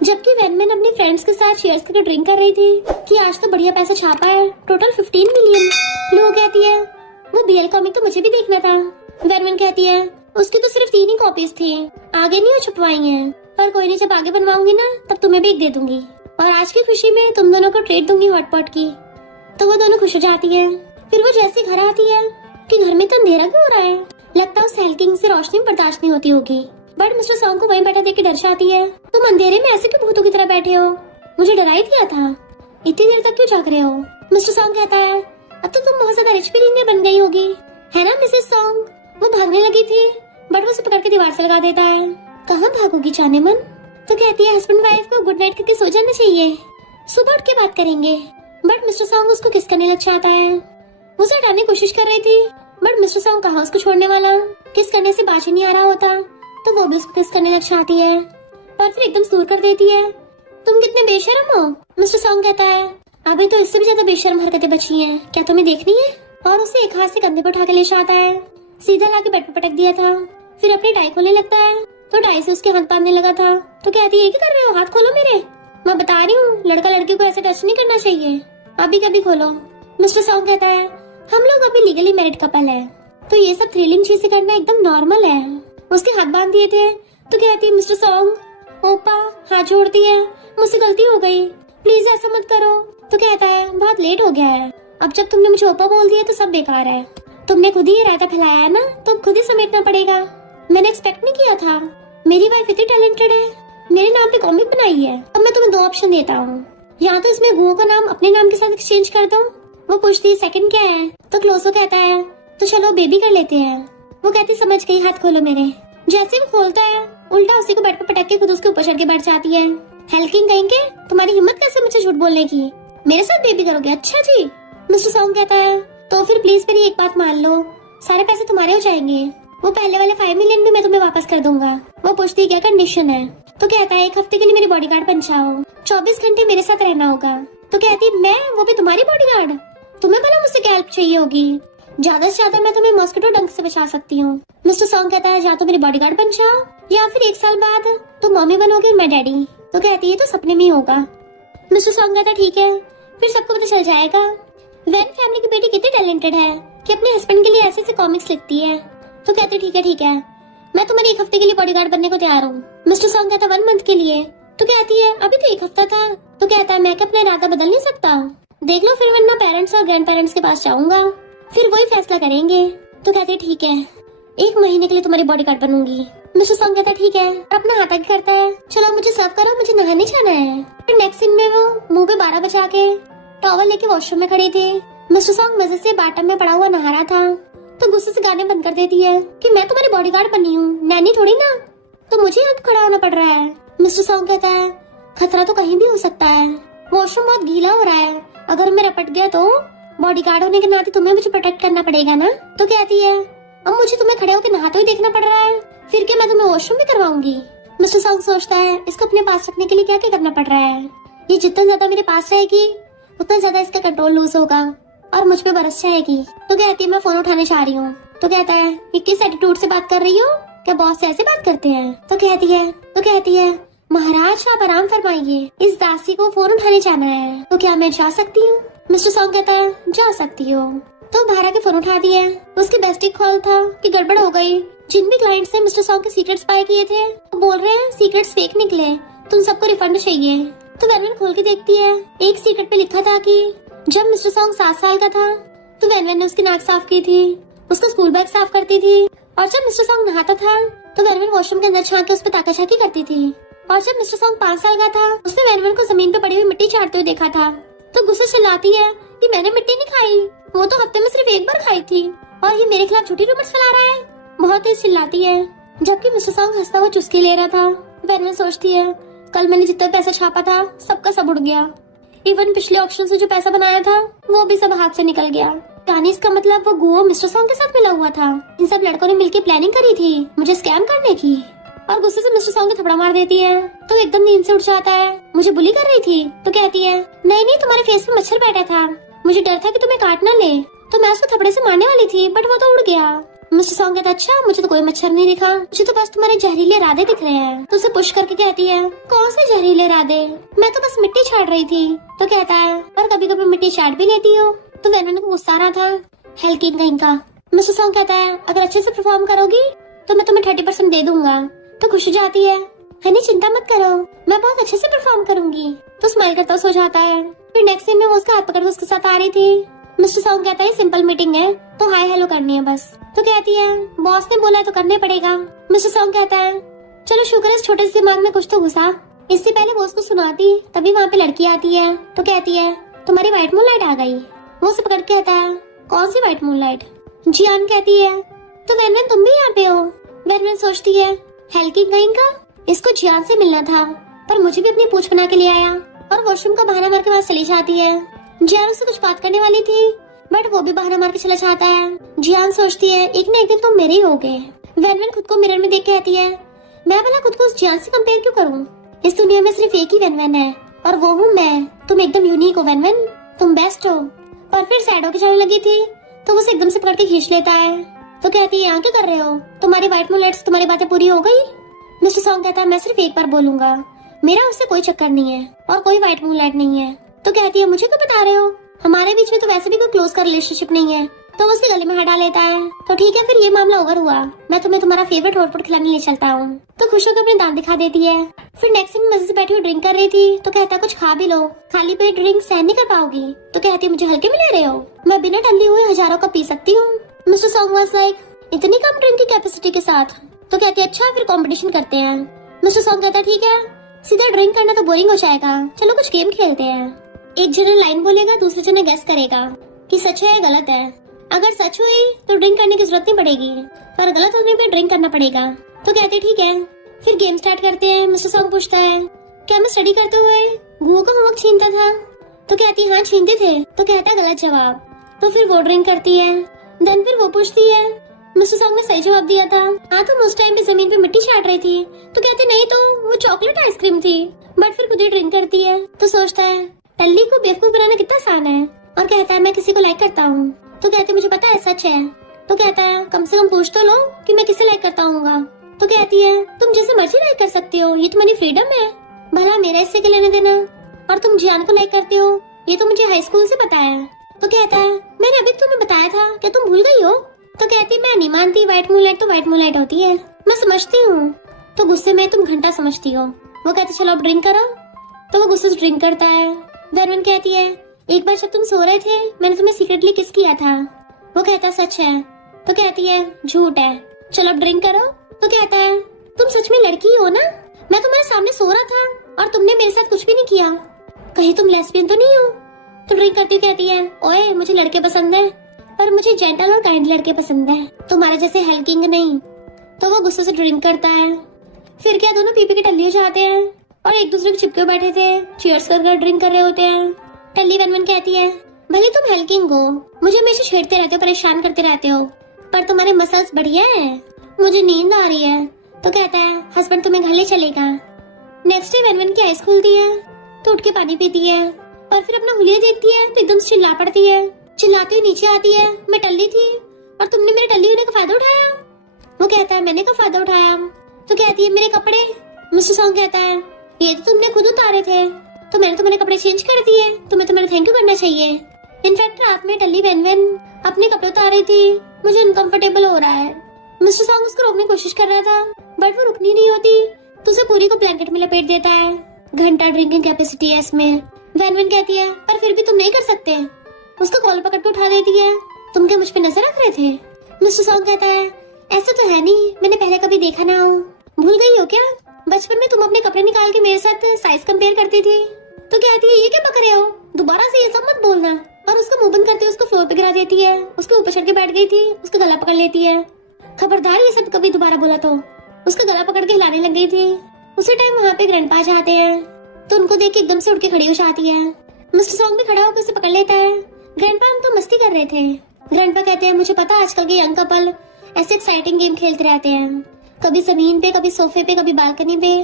जबकि वेनमैन अपने फ्रेंड्स के साथ शेयर्स करके ड्रिंक कर रही थी कि आज तो बढ़िया पैसा छापा है, टोटल 15 मिलियन। लो कहती है वो BL कॉमिक तो मुझे भी देखना था। वेनमैन कहती है उसकी तो सिर्फ 3 ही कॉपीज थी, आगे नहीं वो छुपवाई हैं, पर कोई नहीं, जब आगे बनवाऊंगी ना तब तुम्हें भी एक दे दूंगी और आज की खुशी में तुम दोनों को ट्रीट दूंगी हॉटपॉट की। तो वो दोनों खुश हो जाती है। फिर वो जैसे घर आती है कि घर में तो अंधेरा क्यों हो रहा है, लगता है उस हेल्किंग से रोशनी बर्दाश्त नहीं होती होगी। बट मिस्टर सॉन्ग को वहीं बैठा देख के डर जाती है। तुम अंधेरे में ऐसे क्यों भूतों की तरह बैठे हो, मुझे डरा ही दिया था, इतनी देर तक क्यों जाग रहे हो? मिस्टर सॉन्ग कहता है अब तो तुम बहुत ज्यादा रिच बिलियनियर बन गई होगी, है ना मिसेस सॉन्ग? वो भागने लगी थी बट वो उसे पकड़ के दीवार से लगा देता है। कहाँ भागोगी जाने मन? तो कहती है हस्बैंड वाइफ को गुड नाइट करके सो जाना चाहिए, सुबह उठ के बात करेंगे। बट मिस्टर सॉन्ग उसको किस करने लग जाता है। उसे हटाने की कोशिश कर रही थी बट मिस्टर सॉन्ग कहाँ उसको छोड़ने वाला, किस करने से बाज नहीं आ रहा होता तो वो भी उसको किस करने लग जाती है पर फिर एकदम दूर कर देती है। तुम कितने बेशर्म हो, मिस्टर सॉन्ग कहता है अभी तो इससे भी ज्यादा बेशर्म हरकतें बची हैं, क्या तुम्हें देखनी है? और उसे एक हाथ से कंधे पर उठा के ले जाता है, सीधा लाके बेड पर पटक दिया था। फिर अपनी टाई खोलने लगता है तो टाई से उसके हाथ बांधने लगा था। तो कहती है क्या कर रहे हो, हाथ खोलो मेरे, मैं बता रही हूँ लड़का लड़की को ऐसे टच नहीं करना चाहिए, अभी कभी खोलो। मिस्टर सॉन्ग कहता है हम लोग अभी लीगली मैरिड कपल है तो ये सब थ्रिलिंग चीजें करना एकदम नॉर्मल है। उसके हाथ बांध दिए थे तो कहती है मिस्टर सॉन्ग ओपा, हाथ जोड़ती है मुझसे गलती हो गई, प्लीज ऐसा मत करो। तो कहता है बहुत लेट हो गया है, अब जब तुमने मुझे ओपा बोल दिया तो सब बेकार है, तुमने खुद ही ये रायता फैलाया है ना तो खुद ही समेटना पड़ेगा, मैंने एक्सपेक्ट नहीं किया था, मेरी वाइफ इतनी टैलेंटेड है, मेरे नाम पे कॉमिक बनाई है। अब मैं तुम्हें 2 ऑप्शन देता हूँ, या तो इसमें गुओ का नाम अपने नाम के साथ एक्सचेंज कर दो। वो पूछती है सेकंड क्या है तो क्लोसो कहता है तो चलो बेबी कर लेते हैं। वो कहती समझ गई, हाथ खोलो मेरे। जैसे वो खोलता है उल्टा उसी को बेड पर पटक के खुद उसके ऊपर चढ़ के बैठ जाती है। हेल्किंग कहेंगे तुम्हारी हिम्मत कैसे मुझे झूठ बोलने की, मेरे साथ बेबी करोगे? अच्छा जी। मिस्टर सॉन्ग कहता है तो फिर प्लीज मेरी एक बात मान लो, सारे पैसे तुम्हारे हो जाएंगे, वो पहले वाले 5 मिलियन भी मैं तुम्हें वापस कर दूंगा। वो पूछती है क्या कंडीशन है तो कहता है 1 हफ्ते के लिए मेरी बॉडीगार्ड बन जाओ, 24 घंटे मेरे साथ रहना होगा। तो कहती है मैं, वो भी तुम्हारी बॉडीगार्ड, तुम्हें भला मुझसे क्या हेल्प चाहिए होगी, ज्यादा से ज्यादा मैं तुम्हें मॉस्किटो डंक से बचा सकती हूँ। मिस्टर सॉन्ग कहता है या तो मेरी बॉडीगार्ड बन जाओ या फिर 1 साल बाद तुम मम्मी बनोगे मैं डैडी। तो कहती है तो सपने में ही होगा। मिस्टर सॉन्ग कहता है ठीक है, फिर सबको पता चल जाएगा वैन फैमिली की बेटी कितनी टैलेंटेड है कि अपने हस्बैंड के लिए ऐसे ऐसे कॉमिक्स लिखती है। तो कहते ठीक है मैं तुम्हारी 1 हफ्ते के लिए बॉडीगार्ड बनने को तैयार हूँ। मिस्टर सॉन्ग कहता 1 मंथ के लिए। तो कहती है अभी तो 1 हफ्ता था। तो कहता है मैं क्या अपना इरादा बदल नहीं सकता, देख लो फिर वरना पेरेंट्स और ग्रैंड पेरेंट्स के पास जाऊंगा, फिर वही फैसला करेंगे। तो कहते ठीक है 1 महीने के लिए तुम्हारी बॉडीगार्ड बनूंगी। मिस्टर सॉन्ग कहता ठीक है और अपना हाथ आगे करता है चलो मुझे सर्व करो, मुझे नहाने जाना है। फिर नेक्स्ट सीन में वो मुंह पे 12 बजा के टॉवल लेके वॉशरूम में खड़ी थी। मिस्टर सॉन्ग मजे से बाटम में पड़ा हुआ नहा रहा था तो गुस्से से गाने बंद कर देती है कि मैं तुम्हारी बॉडीगार्ड बनी हूँ, नैनी थोड़ी ना, तो मुझे यहाँ खड़ा होना पड़ रहा है। मिस्टर सॉन्ग कहता है खतरा तो कहीं भी हो सकता है, वॉशरूम बहुत गीला हो रहा है, अगर मैं रपट गया तो बॉडीगार्ड होने के नाते तुम्हें मुझे प्रोटेक्ट करना पड़ेगा ना। तो कहती है अब मुझे तुम्हें खड़े होकर नहाते हुए देखना पड़ रहा है, फिर क्या मैं तुम्हें वॉशरूम में करवाऊंगी। मिस्टर सॉन्ग सोचता है इसको अपने पास रखने के लिए क्या क्या करना पड़ रहा है, ये जितना ज्यादा मेरे पास रहेगी उतना ज्यादा इसका कंट्रोल लूज होगा और मुझ पे बरस जाएगी। तो कहती है मैं फोन उठाने जा रही हूँ। तो कहता है ये किस एटीट्यूड से बात कर रही हो, क्या बॉस से ऐसे बात करते हैं? तो कहती है महाराज आप आराम फरमाइए, इस दासी को फोन उठाने जाना है, तो क्या मैं जा सकती हूँ? मिस्टर सॉन्ग कहता है जा सकती हो। तो भारा के फोन उठा दिया, उसके बेस्टी कॉल था कि गड़बड़ हो गई, जिन भी क्लाइंट्स ने मिस्टर सॉन्ग के सीक्रेट्स बाय किए थे वो बोल रहे हैं सीक्रेट्स फेक निकले, तुम सबको रिफंड चाहिए। तो वैनवैन खोल के देखती है, एक सीक्रेट पे लिखा था कि जब मिस्टर सॉन्ग 7 साल का था तो वैनवैन ने उसकी नाक साफ की थी, उसका स्कूल बैग साफ करती थी, और जब मिस्टर सॉन्ग नहाता था तो वैनवैन वॉशरूम के अंदर झांक के उस पर ताकाझाकी करती थी, और जब मिस्टर सॉन्ग 5 साल का था उसने वैनवैन को जमीन पे पड़ी हुई मिट्टी चाटते हुए देखा था। तो गुस्से से चिल्लाती है कि मैंने मिट्टी नहीं खाई, वो तो हफ्ते में सिर्फ 1 बार खाई थी, और ये मेरे खिलाफ झूठी रूमर्स फैला रहा है, बहुत तेज चिल्लाती है। जबकि मिस्टर सॉन्ग हंसता हुआ चुस्की ले रहा था। वैनवैन सोचती है कल मैंने जितना पैसा छापा था सबका सब उड़ गया, इवन पिछले ऑक्शन से जो पैसा बनाया था वो भी सब हाथ से निकल गया। कहानी इसका मतलब वो गुओ मिस्टर सॉन्ग के साथ मिला हुआ था। इन सब लड़कों ने मिलकर प्लानिंग करी थी मुझे स्कैम करने की। और गुस्से से मिस्टर सॉन्ग को थपड़ा मार देती है तो एकदम नींद से उठ जाता है। मुझे बुली कर रही थी तो कहती है नहीं नहीं तुम्हारे फेस पे मच्छर बैठा था, मुझे डर था कि तुम्हें काट ना ले, तो मैं उसको थपड़े से मारने वाली थी बट वो तो उड़ गया। मिस्टर सॉन्ग कहता अच्छा मुझे तो कोई मच्छर नहीं दिखा, मुझे तो बस तुम्हारे जहरीले इरादे दिख रहे हैं। तो उसे पुश करके कहती है कौन से जहरीले इरादे, मैं तो बस मिट्टी छाड़ रही थी। तो कहता है और कभी कभी मिट्टी चाट भी लेती हो। तो वेनवन को गुस्सा आ रहा था हेल्किंग कहीं का। मिस्टर सॉन्ग कहता है अगर अच्छे से परफॉर्म करोगी तो मैं तुम्हें 30% दे दूंगा। तो खुश हो जाती है हनी चिंता मत करो मैं बहुत अच्छे से परफॉर्म करूंगी। तो स्माइल करता सो जाता है। फिर नेक्स्ट सीन में वो उसका हाथ पकड़ उसके साथ आ रही थी। मिस्टर सॉन्ग कहता है सिंपल मीटिंग है तो हाय हेलो करनी है बस। तो कहती है बॉस ने बोला है तो करने पड़ेगा। मिस्टर सॉन्ग कहता है चलो शुक्र है इस छोटे से दिमाग में कुछ तो घुसा। इससे पहले वो उसको सुनाती तभी वहाँ पे लड़की आती है तो कहती है तुम्हारी व्हाइट मूनलाइट आ गई। वो उसे पकड़ के कहता है कौन सी व्हाइट मूनलाइट। जियान कहती है तो वेनवेन तुम भी यहाँ पे हो। वेनवेन सोचती है हेल्किंग कहीं का, इसको जियान से मिलना था पर मुझे भी अपनी पूछ बना के ले आया और वॉशरूम का बहाना मार के वहाँ चली जाती है। जियान उससे कुछ बात करने वाली थी बट वो भी बहाना मार के चला जाता है। जियान सोचती है एक ना एक दिन तुम मेरे ही होगे। वेनवेन खुद को मिरर में देख के कहती है मैं भला खुद को उस जियान से कंपेयर क्यों करूं, इस दुनिया में सिर्फ एक ही वेनवेन है और वो हूँ मैं। तुम एकदम यूनिक हो वेनवेन, तुम बेस्ट हो। पर फिर सैड होके जाने लगी थी तो वो उसे एकदम से पकड़ के खींच लेता है। तो कहती है यहाँ क्या कर रहे हो, तुम्हारी व्हाइट मूनलाइट से तुम्हारी बातें पूरी हो गई। मिस्टर सॉन्ग कहता है मैं सिर्फ एक बार बोलूंगा, मेरा उससे कोई चक्कर नहीं है और कोई व्हाइट मूनलाइट नहीं है। तो कहती है मुझे क्यों बता रहे हो, हमारे बीच में तो वैसे भी कोई क्लोज का रिलेशनशिप नहीं है। तो वो उसके गले में हटा लेता है। तो ठीक है फिर ये मामला ओवर हुआ, मैं तुम्हें तुम्हारा फेवरेट हॉटपॉट खिलाने ले चलता हूँ। तो खुश होकर अपने दांत दिखा देती है। फिर नेक्स्ट दिन मजे से बैठी हुई ड्रिंक कर रही थी तो कहता है कुछ खा भी लो, खाली पेट ड्रिंक सहन नहीं कर पाओगी। तो कहती है मुझे हल्के में ले रहे हो, मैं बिना टल्ली हुए हजारों का पी सकती हूँ। मिस्टर सॉन्ग वाज लाइक इतनी कम ड्रिंक की कैपेसिटी के साथ। तो कहती है अच्छा फिर कंपटीशन करते हैं। मिस्टर सॉन्ग कहता है ठीक है, सीधा ड्रिंक करना तो बोरिंग हो जाएगा, चलो कुछ गेम खेलते हैं। एक जने लाइन बोलेगा दूसरे जने गेस करेगा कि सच है या गलत है। अगर सच हुई तो ड्रिंक करने की जरूरत नहीं पड़ेगी पर गलत होने पे ड्रिंक करना पड़ेगा। तो कहते ठीक है फिर गेम स्टार्ट करते हैं। मिस्टर सॉन्ग पूछता है क्या मैं स्टडी करते हुए गुओ का होमवर्क छीनता था। तो कहती हाँ छीनते थे। तो कहता गलत जवाब। तो फिर वो ड्रिंक करती है। देन फिर वो पूछती है मिस्टर सॉन्ग ने सही जवाब दिया था, हाँ तुम उस टाइम पे जमीन पे मिट्टी छाट रही थी। तो कहते नहीं तो वो चॉकलेट आइसक्रीम थी। बट फिर खुद ही ड्रिंक करती है। तो सोचता है टल्ली को बेवकूफ बनाना कितना आसान है और कहता है मैं किसी को लाइक करता हूँ। तो कहते मुझे पता है सच है। तो कहता है कम से कम पूछ तो लो कि मैं किसे लाइक करता हूँ। तो कहती है तुम जैसे मर्जी लाइक कर सकते हो, ये तुम्हारी फ्रीडम है, भला मेरा इससे क्या लेना देना। और तुम जियान को लाइक करते हो ये तो मुझे हाई स्कूल से पता है। तो कहता है मैंने अभी तुम्हें बताया था, क्या तुम भूल गई हो। तो कहती मैं नहीं मानती, व्हाइट मूनलाइट तो व्हाइट मूनलाइट होती है, मैं समझती हूँ। तो गुस्से में तुम घंटा समझती हो। वो कहती चलो अब ड्रिंक करो। तो वो गुस्से से ड्रिंक करता है। वेनवन कहती है एक बार जब तुम सो रहे थे मैंने तुम्हें सीक्रेटली किस किया था। वो कहता सच है। तो कहती है झूठ है, चलो अब ड्रिंक करो। तो कहता है तुम सच में लड़की हो ना, मैं तुम्हारे सामने सो रहा था और तुमने मेरे साथ कुछ भी नहीं किया, कहीं तुम लेस्बियन तो नहीं हो। तो ड्रिंक करती कहती है ओए मुझे लड़के पसंद है पर मुझे जेंटल और काइंड लड़के पसंद है, तुम्हारे जैसे हेल्किंग नहीं। तो वो गुस्से से ड्रिंक करता है। फिर क्या दोनों पी के टल्ली हो जाते हैं और एक दूसरे के चिपके बैठे थे, चीयर्स कर ड्रिंक कर रहे होते हैं। टल्ली वेनवन कहती है भले तुम हेल्किंग हो, मुझे हमेशा छेड़ते रहते हो, परेशान करते रहते हो, पर तुम्हारे मसल्स बढ़िया है, मुझे नींद आ रही है। तो कहता है हस्बैंड तुम्हें घर ले चलेगा। नेक्स्ट डे वेनवन की आइस खुलती है तो उठ के पानी पीती है और फिर अपना हुलिया देखती है तो एकदम से चिल्ला पड़ती है। चिल्लाती हुई नीचे आती है मैं टल्ली थी और तुमने मेरे टल्ली होने का फायदा उठाया। वो कहता है मैंने का फायदा उठाया। तो कहती है मेरे कपड़े। मिस्टर सॉन्ग कहता है ये तो तुमने खुद उतारे थे, तो मैंने तुम्हारे कपड़े चेंज कर दिए, तुम्हें तुम्हारा थैंक यू करना चाहिए। इनफैक्ट रात में टल्ली वेनवन अपने कपड़े उतार रही थी, मुझे अनकंफर्टेबल हो रहा है। मिस्टर सॉन्ग उसको रोकने की कोशिश कर रहा था बट वो रुकनी नहीं होती तो उसे पूरी को ब्लैंकेट में लपेट देता है। घंटा ड्रिंकिंग कैपेसिटी है इसमें। वेनवन कहती है पर फिर भी तुम नहीं कर सकते। उसको कॉल पकड़ के उठा देती है, तुम क्या मुझ पे नजर रख रहे थे। मिस्टर सॉन्ग कहता है ऐसा तो है नहीं, मैंने पहले कभी देखा ना हो, भूल गई हो क्या बचपन में तुम अपने कपड़े निकाल के मेरे साथ साइज कंपेयर करती थी। तो कहती है ये क्या पक रहे हो, दोबारा से ये सब मत बोलना। और उसका मुंह बंद करते उसको फ्लोर पे गिरा देती है, उसके ऊपर चढ़ के बैठ गई थी, उसका गला पकड़ लेती है। खबरदार ये सब कभी दोबारा बोला तो। उसका गला पकड़ के हिलाने लग गई थी। उसी टाइम वहाँ पे ग्रैंडपा जाते हैं तो उनको देख के एकदम से उठ के खड़ी हो जाती है। मिस्टर सॉन्ग भी खड़ा होकर उसे पकड़ लेता है। ग्रैंडपा हम तो मस्ती कर रहे थे। ग्रैंडपा कहते हैं मुझे पता आजकल के यंग कपल ऐसे एक्साइटिंग गेम खेलते रहते हैं, कभी जमीन पे, कभी सोफे पे, कभी बालकनी पे।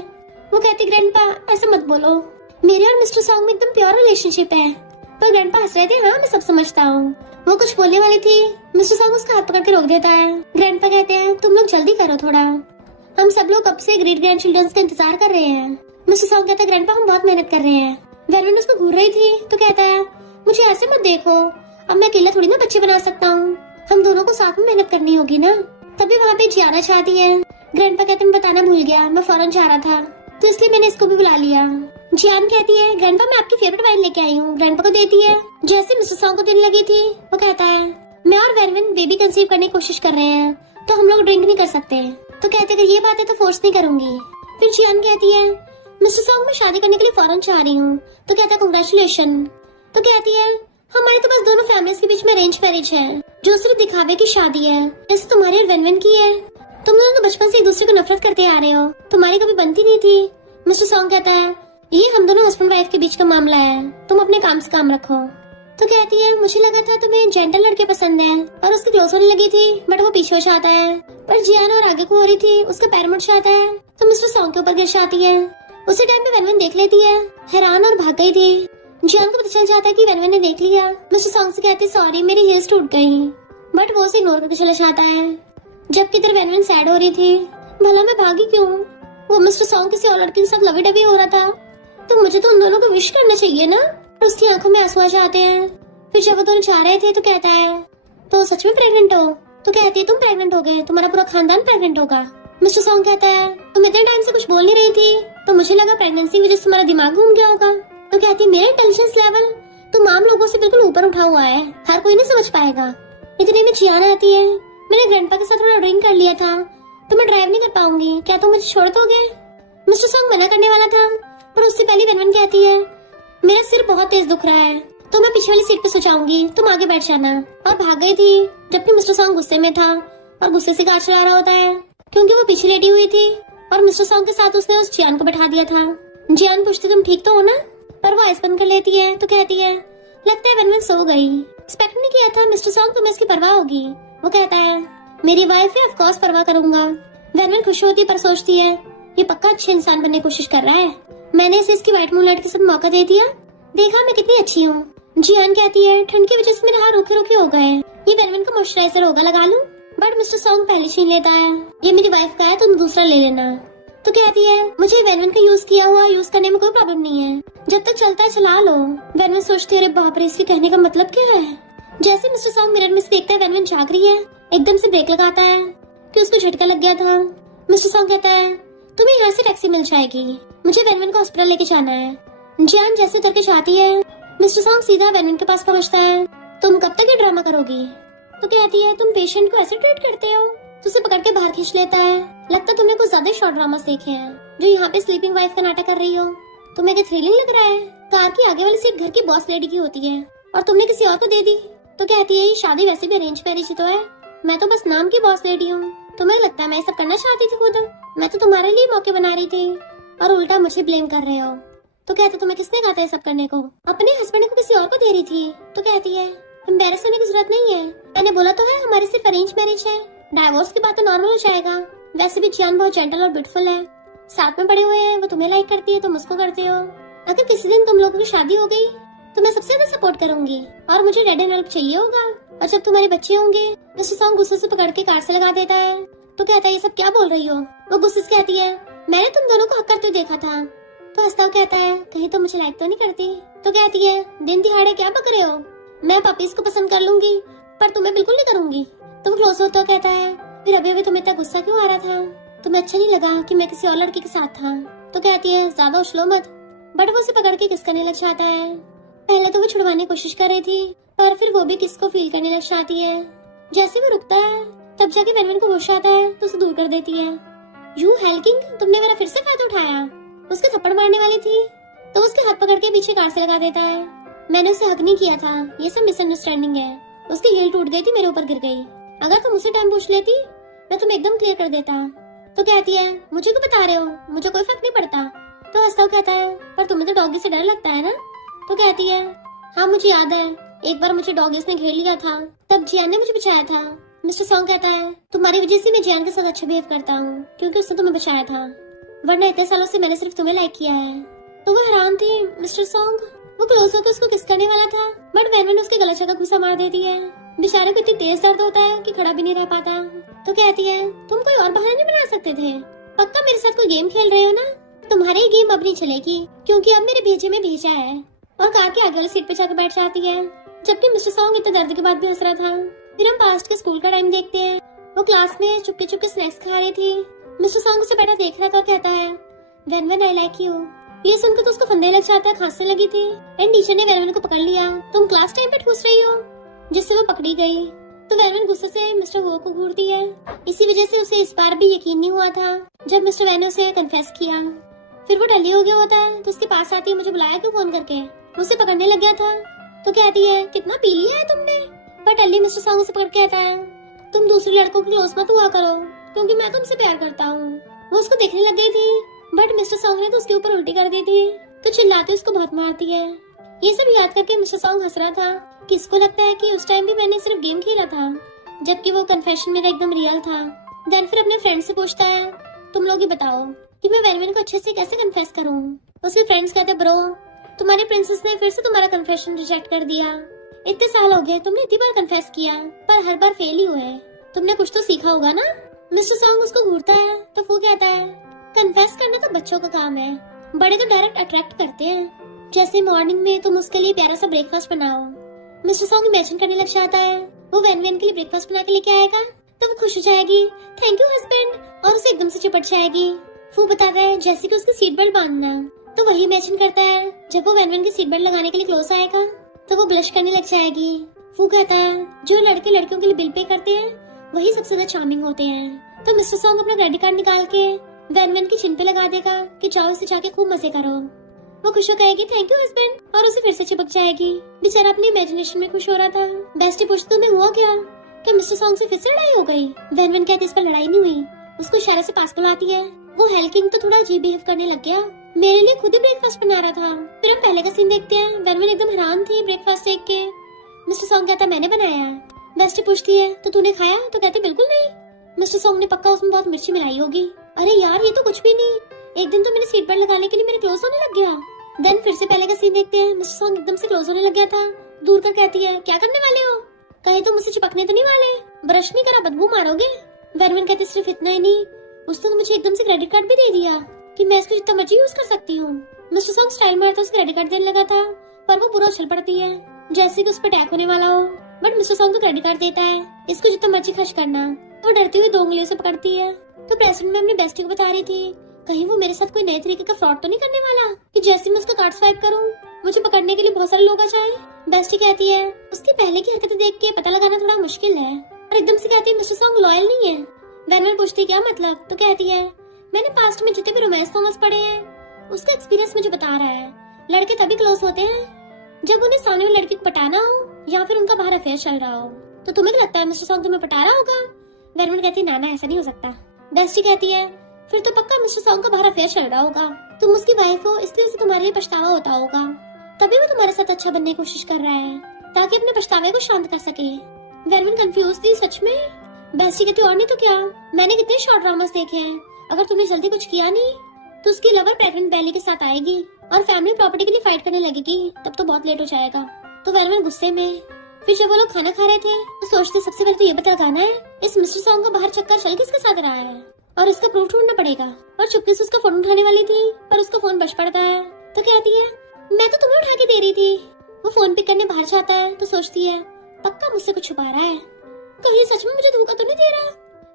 वो कहते ग्रैंडपा ऐसा मत बोलो, मेरे और मिस्टर सॉन्ग में एकदम प्योर रिलेशनशिप है। पर ग्रैंडपा हंस रहे थे। हाँ मैं सब समझता हूँ। वो कुछ बोलने वाली थी, मिस्टर सॉन्ग उसका हाथ पकड़ के रोक देता है। ग्रैंडपा कहते हैं तुम लोग जल्दी करो थोड़ा, हम सब लोग कब से ग्रेट ग्रैंड चिल्ड्रंस का इंतजार कर रहे हैं। मिस्टर सॉन्ग कहता है ग्रैंडपा हम बहुत मेहनत कर रहे हैं। वेलविन उसको घूर रही थी तो कहता है मुझे ऐसे मत देखो, अब मैं अकेला थोड़ी ना बच्चे बना सकता हूँ, हम दोनों को साथ में मेहनत करनी होगी ना। तभी वहाँ पे जियाना चाहती है। ग्रैंडपा कहते मैं बताना भूल गया, मैं फौरन जा रहा था तो इसलिए मैंने इसको भी बुला लिया। जियान कहती है ग्रैंडपा मैं आपकी फेवरेट वाइन लेके आई हूँ। ग्रैंडपा को देती है। जैसे मिस्टर सॉन्ग को देने लगी थी वो कहता है मैं और वेलविन बेबी कंसीव करने की कोशिश कर रहे हैं तो हम लोग ड्रिंक नहीं कर सकते। तो कहते अगर ये बात है तो फोर्स नहीं करूंगी। फिर जियान कहती है मिस्टर सॉन्ग मैं शादी करने के लिए फौरन चाह रही हूँ। तो कहता है कांग्रेचुलेशन। तो कहती है हमारी तो बस दोनों फैमिलीज के बीच में अरेंज मैरिज है जो सिर्फ दिखावे की शादी है, जैसे तुम्हारी और वेनवेन की है। तुम दोनों तो बचपन से एक दूसरे को नफरत करते आ रहे हो, तुम्हारी कभी बनती नहीं थी। मिस्टर सॉन्ग कहता है ये हम दोनों हस्बैंड वाइफ के बीच का मामला है, तुम अपने काम से काम रखो। तो कहती है मुझे लगा था तुम्हें जेंटल लड़के पसंद है और उसके क्लोज होने लगी थी, बट वो पीछे हो जाता है। पर जियान और आगे को हो रही थी, उसका पैर मुड़ जाता है तो मिस्टर सॉन्ग के ऊपर गिर जाती है। उसी टाइम पे वेनवेन देख लेती है, हैरान और भाग गई थी। जियान को पता चल जाता है कि वेनवेन ने देख लिया। मिस्टर सॉन्ग से कहते सॉरी मेरी हील्स टूट गई, बट वो उसे इग्नोर करके चला जाता है। जबकि इधर वेनवेन सैड हो रही थी, भला मैं भागी क्यों, वो मिस्टर सॉन्ग किसी और लड़के के साथ लवी डवी हो रहा था तो मुझे तो उन दोनों को विश करना चाहिए ना। उसकी आंखों में आंसू आ जाते हैं। फिर जब वो दोनों जा रहे थे तो कहता है तो सच में प्रेग्नेंट हो। तो कहती है तुम प्रेग्नेंट हो गए, तुम्हारा पूरा खानदान प्रेग्नेंट होगा। मिस्टर सॉन्ग कहता है तुम इतने टाइम से कुछ बोल नहीं रही थी तो मुझे लगा प्रेगनेंसी की वजह से तुम्हारा दिमाग घूम गया होगा। तो कहती है मेरा इंटेलिजेंस लेवल तुम आम लोगों से बिल्कुल ऊपर उठा हुआ है, हर कोई नहीं समझ पाएगा। इतने में जियान आती है। मैंने ग्रैंडपा के साथ थोड़ा ड्रिंक कर लिया था तो मैं ड्राइव नहीं कर पाऊंगी, क्या तुम मुझे छोड़ दोगे। मिस्टर सॉन्ग मना करने वाला था पर उससे पहले वेनवेन कहती है मेरा सिर बहुत तेज दुख रहा है तो मैं पीछे वाली सीट पे सो जाऊंगी, तुम आगे बैठ जाना। और भाग गई थी। जबकि मिस्टर सॉन्ग गुस्से में था और गुस्से से कार चला रहा होता है क्योंकि वो पीछे लेटी हुई थी और मिस्टर सॉन्ग के साथ उसने उस जियान को बैठा दिया था। जियान पूछती तुम ठीक तो हो ना, पर वो आइस बंद कर लेती है। तो कहती है लगता है वेनवेन सो गई, एक्सपेक्ट नहीं किया था मिस्टर सॉन्ग तुम्हें इसकी परवाह होगी। वो कहता है मेरी वाइफ है, ऑफ कोर्स परवाह करूंगा। वेनवेन खुश होती है पर सोचती है ये पक्का अच्छे इंसान बनने की कोशिश कर रहा है, मैंने इसे इसकी व्हाइट मूनलाइट के साथ मौका दे दिया, देखा मैं कितनी अच्छी हूँ। जियान कहती है ठंड की वजह से मेरे हाथ रूखे रूखे हो गए, ये वेनवेन का मॉइस्चराइजर होगा, लगा लूं। बट मिस्टर सॉन्ग पहले छीन लेता है, ये मेरी वाइफ का है तुम दूसरा ले लेना। तो कहती है मुझे वेनवेन का यूज किया हुआ यूज करने में कोई प्रॉब्लम नहीं है, जब तक चलता है चला लो। वेनवेन सोचती है अरे बाप रे इसके कहने का मतलब क्या है। जैसे मिस्टर सॉन्ग मिरर में से देखता है वेनवेन जाग रही है, एकदम से ब्रेक लगाता है कि उसको झटका लग गया था। मिस्टर सॉन्ग कहता है तुम्हें यहाँ से टैक्सी मिल जाएगी, मुझे वेनवेन को हॉस्पिटल लेके जाना है। जियान जैसे उतर के जाती है, मिस्टर सॉन्ग सीधा वेनवेन के पास पहुँचता है। तुम कब तक ये ड्रामा करोगी। तो कहती है तुम पेशेंट को ऐसे ट्रीट करते हो। तो उसे पकड़ के बाहर खींच लेता है। लगता है तुमने कुछ ज्यादा शॉर्ट ड्रामा देखे हैं जो यहाँ पे स्लीपिंग वाइफ का नाटक कर रही हो। तुम्हें क्या थ्रिलिंग लग रहा है। कार की आगे वाली सीट घर की बॉस लेडी की होती है और तुमने किसी और को दे दी। तो कहती है ये शादी वैसे भी अरेंज मैरिज तो है, मैं तो बस नाम की बॉस लेडी हूँ, तुम्हें लगता है मैं ये सब करना चाहती थी खुद, मैं तो तुम्हारे लिए मौके बना रही थी और उल्टा मुझे ब्लेम कर रहे हो। तो कहते तुम्हें किसने कहा था ये सब करने को, अपने हस्बैंड को किसी और को दे रही थी। तो कहती है एम्बैरस होने की जरूरत नहीं है, मैंने बोला तो है हमारी सिर्फ अरेंज मैरिज है, डाइवोर्स के बाद तो नॉर्मल हो जाएगा। वैसे भी जियान बहुत जेंटल और ब्यूटीफुल है, साथ में पड़े हुए हैं, वो तुम्हें लाइक करती है तुम उसको करते हो। अगर किसी दिन तुम लोगों की शादी हो गई तो मैं सबसे ज्यादा सपोर्ट करूंगी और मुझे रेड एंड हेल्प चाहिए होगा। और जब तुम्हारे बच्चे होंगे। मिस्टर सॉन्ग गुस्से से पकड़ के कार से लगा देता है। तो कहता है ये सब क्या बोल रही हो। वो गुस्से से कहती है मैंने तुम दोनों को हक करते हुए देखा था। तो हंसता हुआ कहता है कहीं तो मुझे लाइक तो नहीं करती। तो कहती है दिन दिहाड़े क्या बक रहे हो, मैं पपीज को पसंद कर लूंगी पर तुम्हें बिल्कुल नहीं करूंगी। तो वो क्लोज होता कहता है फिर अभी तुम्हें इतना गुस्सा क्यों आ रहा था, तुम्हें अच्छा नहीं लगा कि मैं किसी और लड़के के साथ था। तो कहती है ज्यादा उछलो मत। बट वो उसे पकड़ के किस करने लग जाता है। पहले तो वो छुड़वाने की कोशिश कर रही थी पर फिर वो भी किस को फील करने लग जाती है। जैसे वो रुकता है तब जाके वेनवेन को होश आता है तो उसे दूर कर देती है। यू हेल किंग, तुमने मेरा फिर से फायदा उठाया। उसके थप्पड़ मारने वाली थी तो उसके हाथ पकड़ के पीछे कार से लगा देता है। मैंने उसे हक नहीं किया था, ये सब मिसअंडरस्टैंडिंग है। उसकी हील टूट गई थी, मेरे ऊपर गिर गई। अगर तुम उसे टाइम पूछ लेती मैं तुम्हें एकदम क्लियर कर देता। तो कहती है मुझे क्यों बता रहे हो, मुझे कोई फर्क नहीं पड़ता। तो हंसता हुआ कहता है पर तुम्हें तो डॉगी से डर लगता है ना। तो कहती है हाँ मुझे याद है, एक बार मुझे डॉगीज ने घेर लिया था, तब जियान ने मुझे बचाया था। मिस्टर सॉन्ग कहता है तुम्हारी वजह से मैं जियान के साथ अच्छा बिहेव करता हूँ, क्योंकि उसने तुम्हें बचाया था, वरना इतने सालों से मैंने सिर्फ तुम्हें लाइक किया है। तो वो हैरान थी। मिस्टर सॉन्ग वो क्लोज होकर उसको किस करने वाला था, बट वैन उसके गलत जगह घुसा मार देती है। बेचारे को इतनी तेज दर्द होता है कि खड़ा भी नहीं रह पाता। तो कहती है तुम कोई और बहाना नहीं बना सकते थे, पक्का मेरे साथ कोई गेम खेल रहे हो ना? तुम्हारी ये गेम अब नहीं चलेगी, क्योंकि अब मेरे भेजे में भेजा है। और कार के आगे वाली सीट पे जाकर बैठ जाती है, जबकि मिस्टर सॉन्ग इतने दर्द के बाद भी हंस रहा था। फिर हम पास्ट के स्कूल का टाइम देखते हैं। वो क्लास में चुपके चुपके स्नैक्स खा रही थी। मिस्टर सॉन्ग उसे बैठा देख रहा था और कहता है वेन आई लाइक यू। ये सुनकर तो उसको फंदे लग जाता है, खांसने लगी थी। एंड टीचर ने वेन को पकड़ लिया, तुम क्लास टाइम पे ठूस रही हो, जिससे वो पकड़ी गई। तो वेन गुस्से से मिस्टर वो को घूरती है। इसी वजह से उसे इस बार भी यकीन नहीं हुआ था जब मिस्टर वैन उसे कन्फेस किया। फिर वो टल्ली हो गया होता है, तो उसके पास आती है, मुझे बुलाया क्यों फोन करके, मुझसे पकड़ने लग गया था। तो कहती है कितना पी लिया है तुमने। पर टल्ली मिस्टर सॉन्ग उसे पकड़ के कहता है तुम दूसरे लड़कों की क्लोज मत हुआ करो, क्योंकि मैं तुमसे प्यार करता हूँ। वो उसको देखने लग गई थी, बट मिस्टर सॉन्ग ने तो उसके ऊपर उल्टी कर दी थी, तो चिल्लाती उसको बहुत मारती है। ये सब याद करके मिस्टर सॉन्ग हंस रहा था। किसको लगता है कि उस टाइम भी मैंने सिर्फ गेम खेला था, जबकि वो कन्फेशन मेरा एकदम रियल था। देन फिर अपने फ्रेंड से पूछता है तुम लोग ही बताओ कि मैं वेन को अच्छे से कैसे कन्फेस करूं। उसके फ्रेंड्स कहते ब्रो तुम्हारे प्रिंसेस ने फिर से तुम्हारा कन्फेशन रिजेक्ट कर दिया। इतने साल हो गए, तुमने इतनी बार कन्फेस किया, पर हर बार फेल ही हुए। तुमने कुछ तो सीखा होगा ना। मिस्टर सॉन्ग उसको घूरता है, तो वो कहता है कन्फेस करना तो बच्चों का काम है, बड़े तो डायरेक्ट अट्रैक्ट करते हैं। जैसे मॉर्निंग में तुम उसके लिए प्यारा सा ब्रेकफास्ट बनाओ। मिस्टर सॉन्ग इमेजिन करने लग जाता है वो वेन के लिए ब्रेकफास्ट बना के लेके आएगा, तो वो खुश हो जाएगी, थैंक यू हस्बैंड, और उसे एकदम से चिपट जाएगी। वो बताता है जैसे कि उसकी सीट बेल्ट बांधना, तो वही इमेजिन करता है जब वो वेन की सीट बेल्ट लगाने के लिए क्लोज आएगा, तो वो ब्लश करने लग जाएगी। वो कहता है जो लड़के लड़कियों के लिए बिल पे करते हैं वही सबसे ज्यादा चार्मिंग होते हैं। तो मिस्टर सॉन्ग अपना क्रेडिट कार्ड निकाल के वेन की चिन पे लगा देगा कि जाओ इसे जाके खूब मजे करो। वो खुश हो कहेगी थैंक यू हस्बैंड, और उसे फिर से चिपक जाएगी। बेचारा अपनी इमेजिनेशन में खुश हो रहा था। बेस्टी पूछती तुम्हें हुआ क्या मिस्टर सॉन्ग से फिर से लड़ाई हो गई। वेन कहती इस पर लड़ाई नहीं हुई, उसको इशारे से पास बुलाती है। वो हेल्किंग तो थोड़ा अजीब बिहेव करने लग गया, मेरे लिए खुद ही ब्रेकफास्ट बना रहा था। फिर हम पहले का सीन देखते हैं। वेन एकदम हैरान थी ब्रेकफास्ट देख के। मिस्टर सॉन्ग कहता मैंने बनाया। बेस्टी पूछती है तो तूने खाया, तो कहते बिल्कुल नहीं। मिस्टर सॉन्ग ने पक्का उसमें बहुत मिर्ची मिलाई होगी। अरे यार ये तो कुछ भी नहीं, एक दिन तो मैंने सीट बेल्ट लगाने के लिए मेरे क्लोज होने लग गया। देन फिर से पहले का सीन देखते हैं। मिस्टर सॉन्ग एकदम से क्लोज होने लग गया था। दूर कर कहती है क्या करने वाले हो, कहीं तो मुझसे चिपकने तो नहीं वाले, ब्रश नहीं करा बदबू मारोगे। वेन कहते सिर्फ इतना ही नहीं, उसने तो मुझे एकदम से क्रेडिट कार्ड भी दे दिया कि मैं इसको जितना मर्जी यूज कर सकती हूँ। मिस्टर सॉन्ग स्टाइल मारता उसे क्रेडिट कार्ड देने लगा था, पर वो पूरा उछल पड़ती है जैसे कि उस पर अटैक होने वाला हो। बट मिस्टर सॉन्ग तो क्रेडिट कार्ड देता है, इसको जितना मर्जी खर्च करना। वो डरती हुई 2 उंगलियों से पकड़ती है। तो प्रेसिडेंट में अपनी बेस्टी को बता रही थी कहीं वो मेरे साथ कोई नए तरीके का फ्रॉड तो नहीं करने वाला कि जैसे मैं उसका कार्ड स्वाइप करूं मुझे पकड़ने के लिए बहुत सारे लोग आ जाए। बेस्टी कहती है उसकी पहले की हरकतें देख के पता लगाना थोड़ा मुश्किल है, और एकदम से कहती है मिस्टर सॉन्ग लॉयल नहीं है। वेन पूछती क्या मतलब, तो कहती है मैंने पास्ट में जितने भी रोमांस थॉमस पढ़े हैं उसका एक्सपीरियंस मुझे बता रहा है, लड़के तभी क्लोज होते हैं जब उन्हें सामने वाली लड़की को पटाना हो या फिर उनका बाहर अफेयर चल रहा हो। तो तुम्हें क्या लगता है मिस्टर सॉन्ग तुम्हें पटा रहा होगा। वेन कहती है ना ऐसा नहीं हो सकता। बेस्टी कहती है फिर तो पक्का मिस्टर सॉन्ग का बाहर अफेयर चल रहा होगा, तुम उसकी वाइफ हो इसलिए उसे तुम्हारे लिए पछतावा होता होगा, तभी वो तुम्हारे साथ अच्छा बनने की कोशिश कर रहा है ताकि अपने पछतावे को शांत कर सके। वेन कंफ्यूज थी सच में। बेस्टी कहती और नहीं तो क्या, मैंने कितने शॉर्ट ड्रामास देखे हैं, अगर तुमने जल्दी कुछ किया नहीं तो उसकी लवर प्रेग्नेंट बेली के साथ आएगी और फैमिली प्रॉपर्टी के लिए फाइट करने लगेगी, तब तो बहुत लेट हो जाएगा। तो वेन गुस्से में। फिर जब वो लोग खाना खा रहे थे तो सोचते सबसे पहले तो ये पता लगाना है इस मिस्टर सॉन्ग का बाहर चक्कर चल किसके साथ रहा है, और इसका प्रूफ ढूंढना पड़ेगा। और चुपके से उसका फोन उठाने वाली थी पर उसका फोन बच पड़ता है। तो कहती है मैं तो तुम्हें उठा के दे रही थी। वो फोन पिक करने बाहर जाता है तो सोचती है पक्का मुझसे कुछ छुपा रहा है, कहीं सच में मुझे धोखा तो नहीं दे रहा।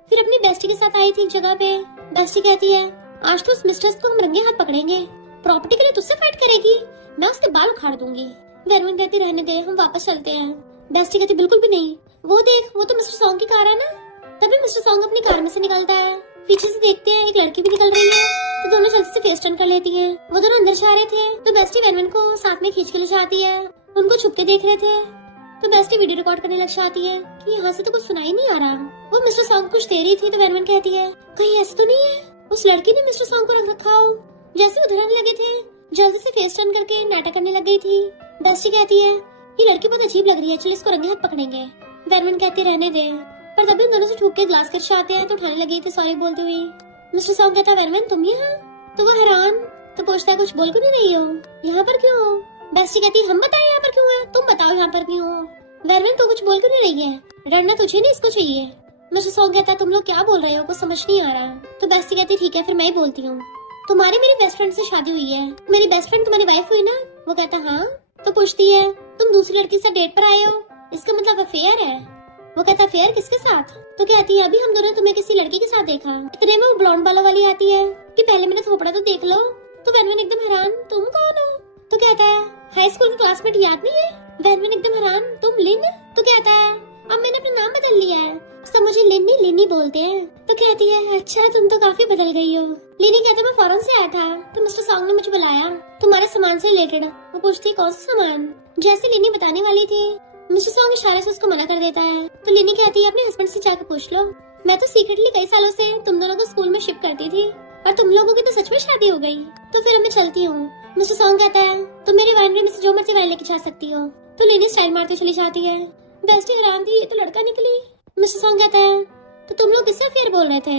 फिर अपनी बेस्टी के साथ आई थी एक जगह पे। बेस्टी कहती है आज तो उस मिस्टर को हम रंगे हाथ पकड़ेंगे, प्रॉपर्टी के लिए तुझसे फाइट करेगी, मैं उसके बाल उखाड़ दूंगी। वेन कहती रहने दे हम वापस चलते हैं। बेस्टी कहती बिल्कुल भी नहीं, वो देख वो तो मिस्टर सॉन्ग की कार है ना। तभी मिस्टर सॉन्ग अपनी कार में से निकलता है। पीछे से देखते हैं एक लड़की भी निकल रही है, तो दोनों जल्दी से फेस टर्न कर लेती हैं। वो दोनों अंदर जा रहे थे तो बेस्टी वेन को साथ में खींच के ले जाती है। उनको छुप के देख रहे थे तो बेस्टी वीडियो रिकॉर्ड करने लग जाती है कि यहाँ से तो कुछ सुनाई नहीं आ रहा। वो मिस्टर सॉन्ग कुछ दे रही थी तो वेन कहती है कहीं ऐसा तो नहीं है उस लड़की ने मिस्टर सॉन्ग को रख रखा हो। जैसे उधर आने लगे थे जल्दी से फेस टर्न करके नाटक करने लग गई थी। बेस्टी कहती है ये लड़की बहुत अजीब लग रही है, चलो इसको रंगे हाथ पकड़ेंगे। वेनवन कहती रहने दे, पर तभी उन दोनों से ठोक के ग्लास खर्च आते हैं तो उठाने लगी थी सॉरी बोलती हुई। मिस्टर सॉन्ग कहता है वेनवन तुम यहाँ? तो वो हैरान तो पूछता है कुछ बोल क्यों नहीं रही हो, यहाँ पर क्यों हो? बेस्टी कहती हम बताए यहाँ पर क्यों है, तुम बताओ यहाँ पर क्यों हो। वेनवन तो कुछ बोल क्यों नहीं रही है, डरना तुझे नहीं इसको चाहिए। मिस्टर सॉन्ग कहता है तुम लोग क्या बोल रहे हो, कुछ समझ नहीं आ रहा। तो बेस्टी कहती ठीक है फिर मैं ही बोलती हूँ, तुम्हारी मेरी बेस्ट फ्रेंड से शादी हुई है, मेरी बेस्ट फ्रेंड तुम्हारी वाइफ हुई ना? वो कहता हाँ। तो पूछती है तुम दूसरी लड़की से डेट पर आए हो, इसका मतलब अफेयर है? वो कहता अफेयर किसके साथ? तो कहती है अभी हम दोनों तुम्हें किसी लड़की के साथ देखा। इतने में वो ब्लॉन्ड बालों वाली आती है कि पहले मैंने थोपड़ा तो देख लो। तो वेनवन एकदम हैरान तुम कौन हो? तो कहता है हाई स्कूल की क्लासमेट याद नहीं है? वेनवन एकदम हैरान तुम लिन? तो कहता है अब मैंने अपना नाम बदल लिया है, सब मुझे लिनी लिनी बोलते हैं। तो कहती है अच्छा तुम तो काफी बदल गई हो। लिनी कहता मैं फॉरेन से आया था तो मिस्टर सॉन्ग ने मुझे बुलाया तुम्हारे सामान से रिलेटेड। वो पूछती कौन सा सामान? जैसे लिनी बताने वाली थी मिस्टर सॉन्ग इशारे से उसको मना कर देता है। तो लिनी कहती है अपने हस्बैंड से जाकर पूछ लो, मैं तो सीक्रेटली कई सालों से तुम दोनों को स्कूल में शिप करती थी और तुम लोगों की तो सच में शादी हो गई, तो फिर मैं चलती हूँ। मिस्टर सॉन्ग कहता है तुम मेरी वाइनरी में से जो मर्जी वाइन लेके जा सकती हो। तो लिनी स्टाइल मारती चली जाती है। बेस्टी हैरान थी ये तो लड़का निकली। मिस्टर सॉन्ग कहता है तो तुम लोग किससे अफेयर बोल रहे थे?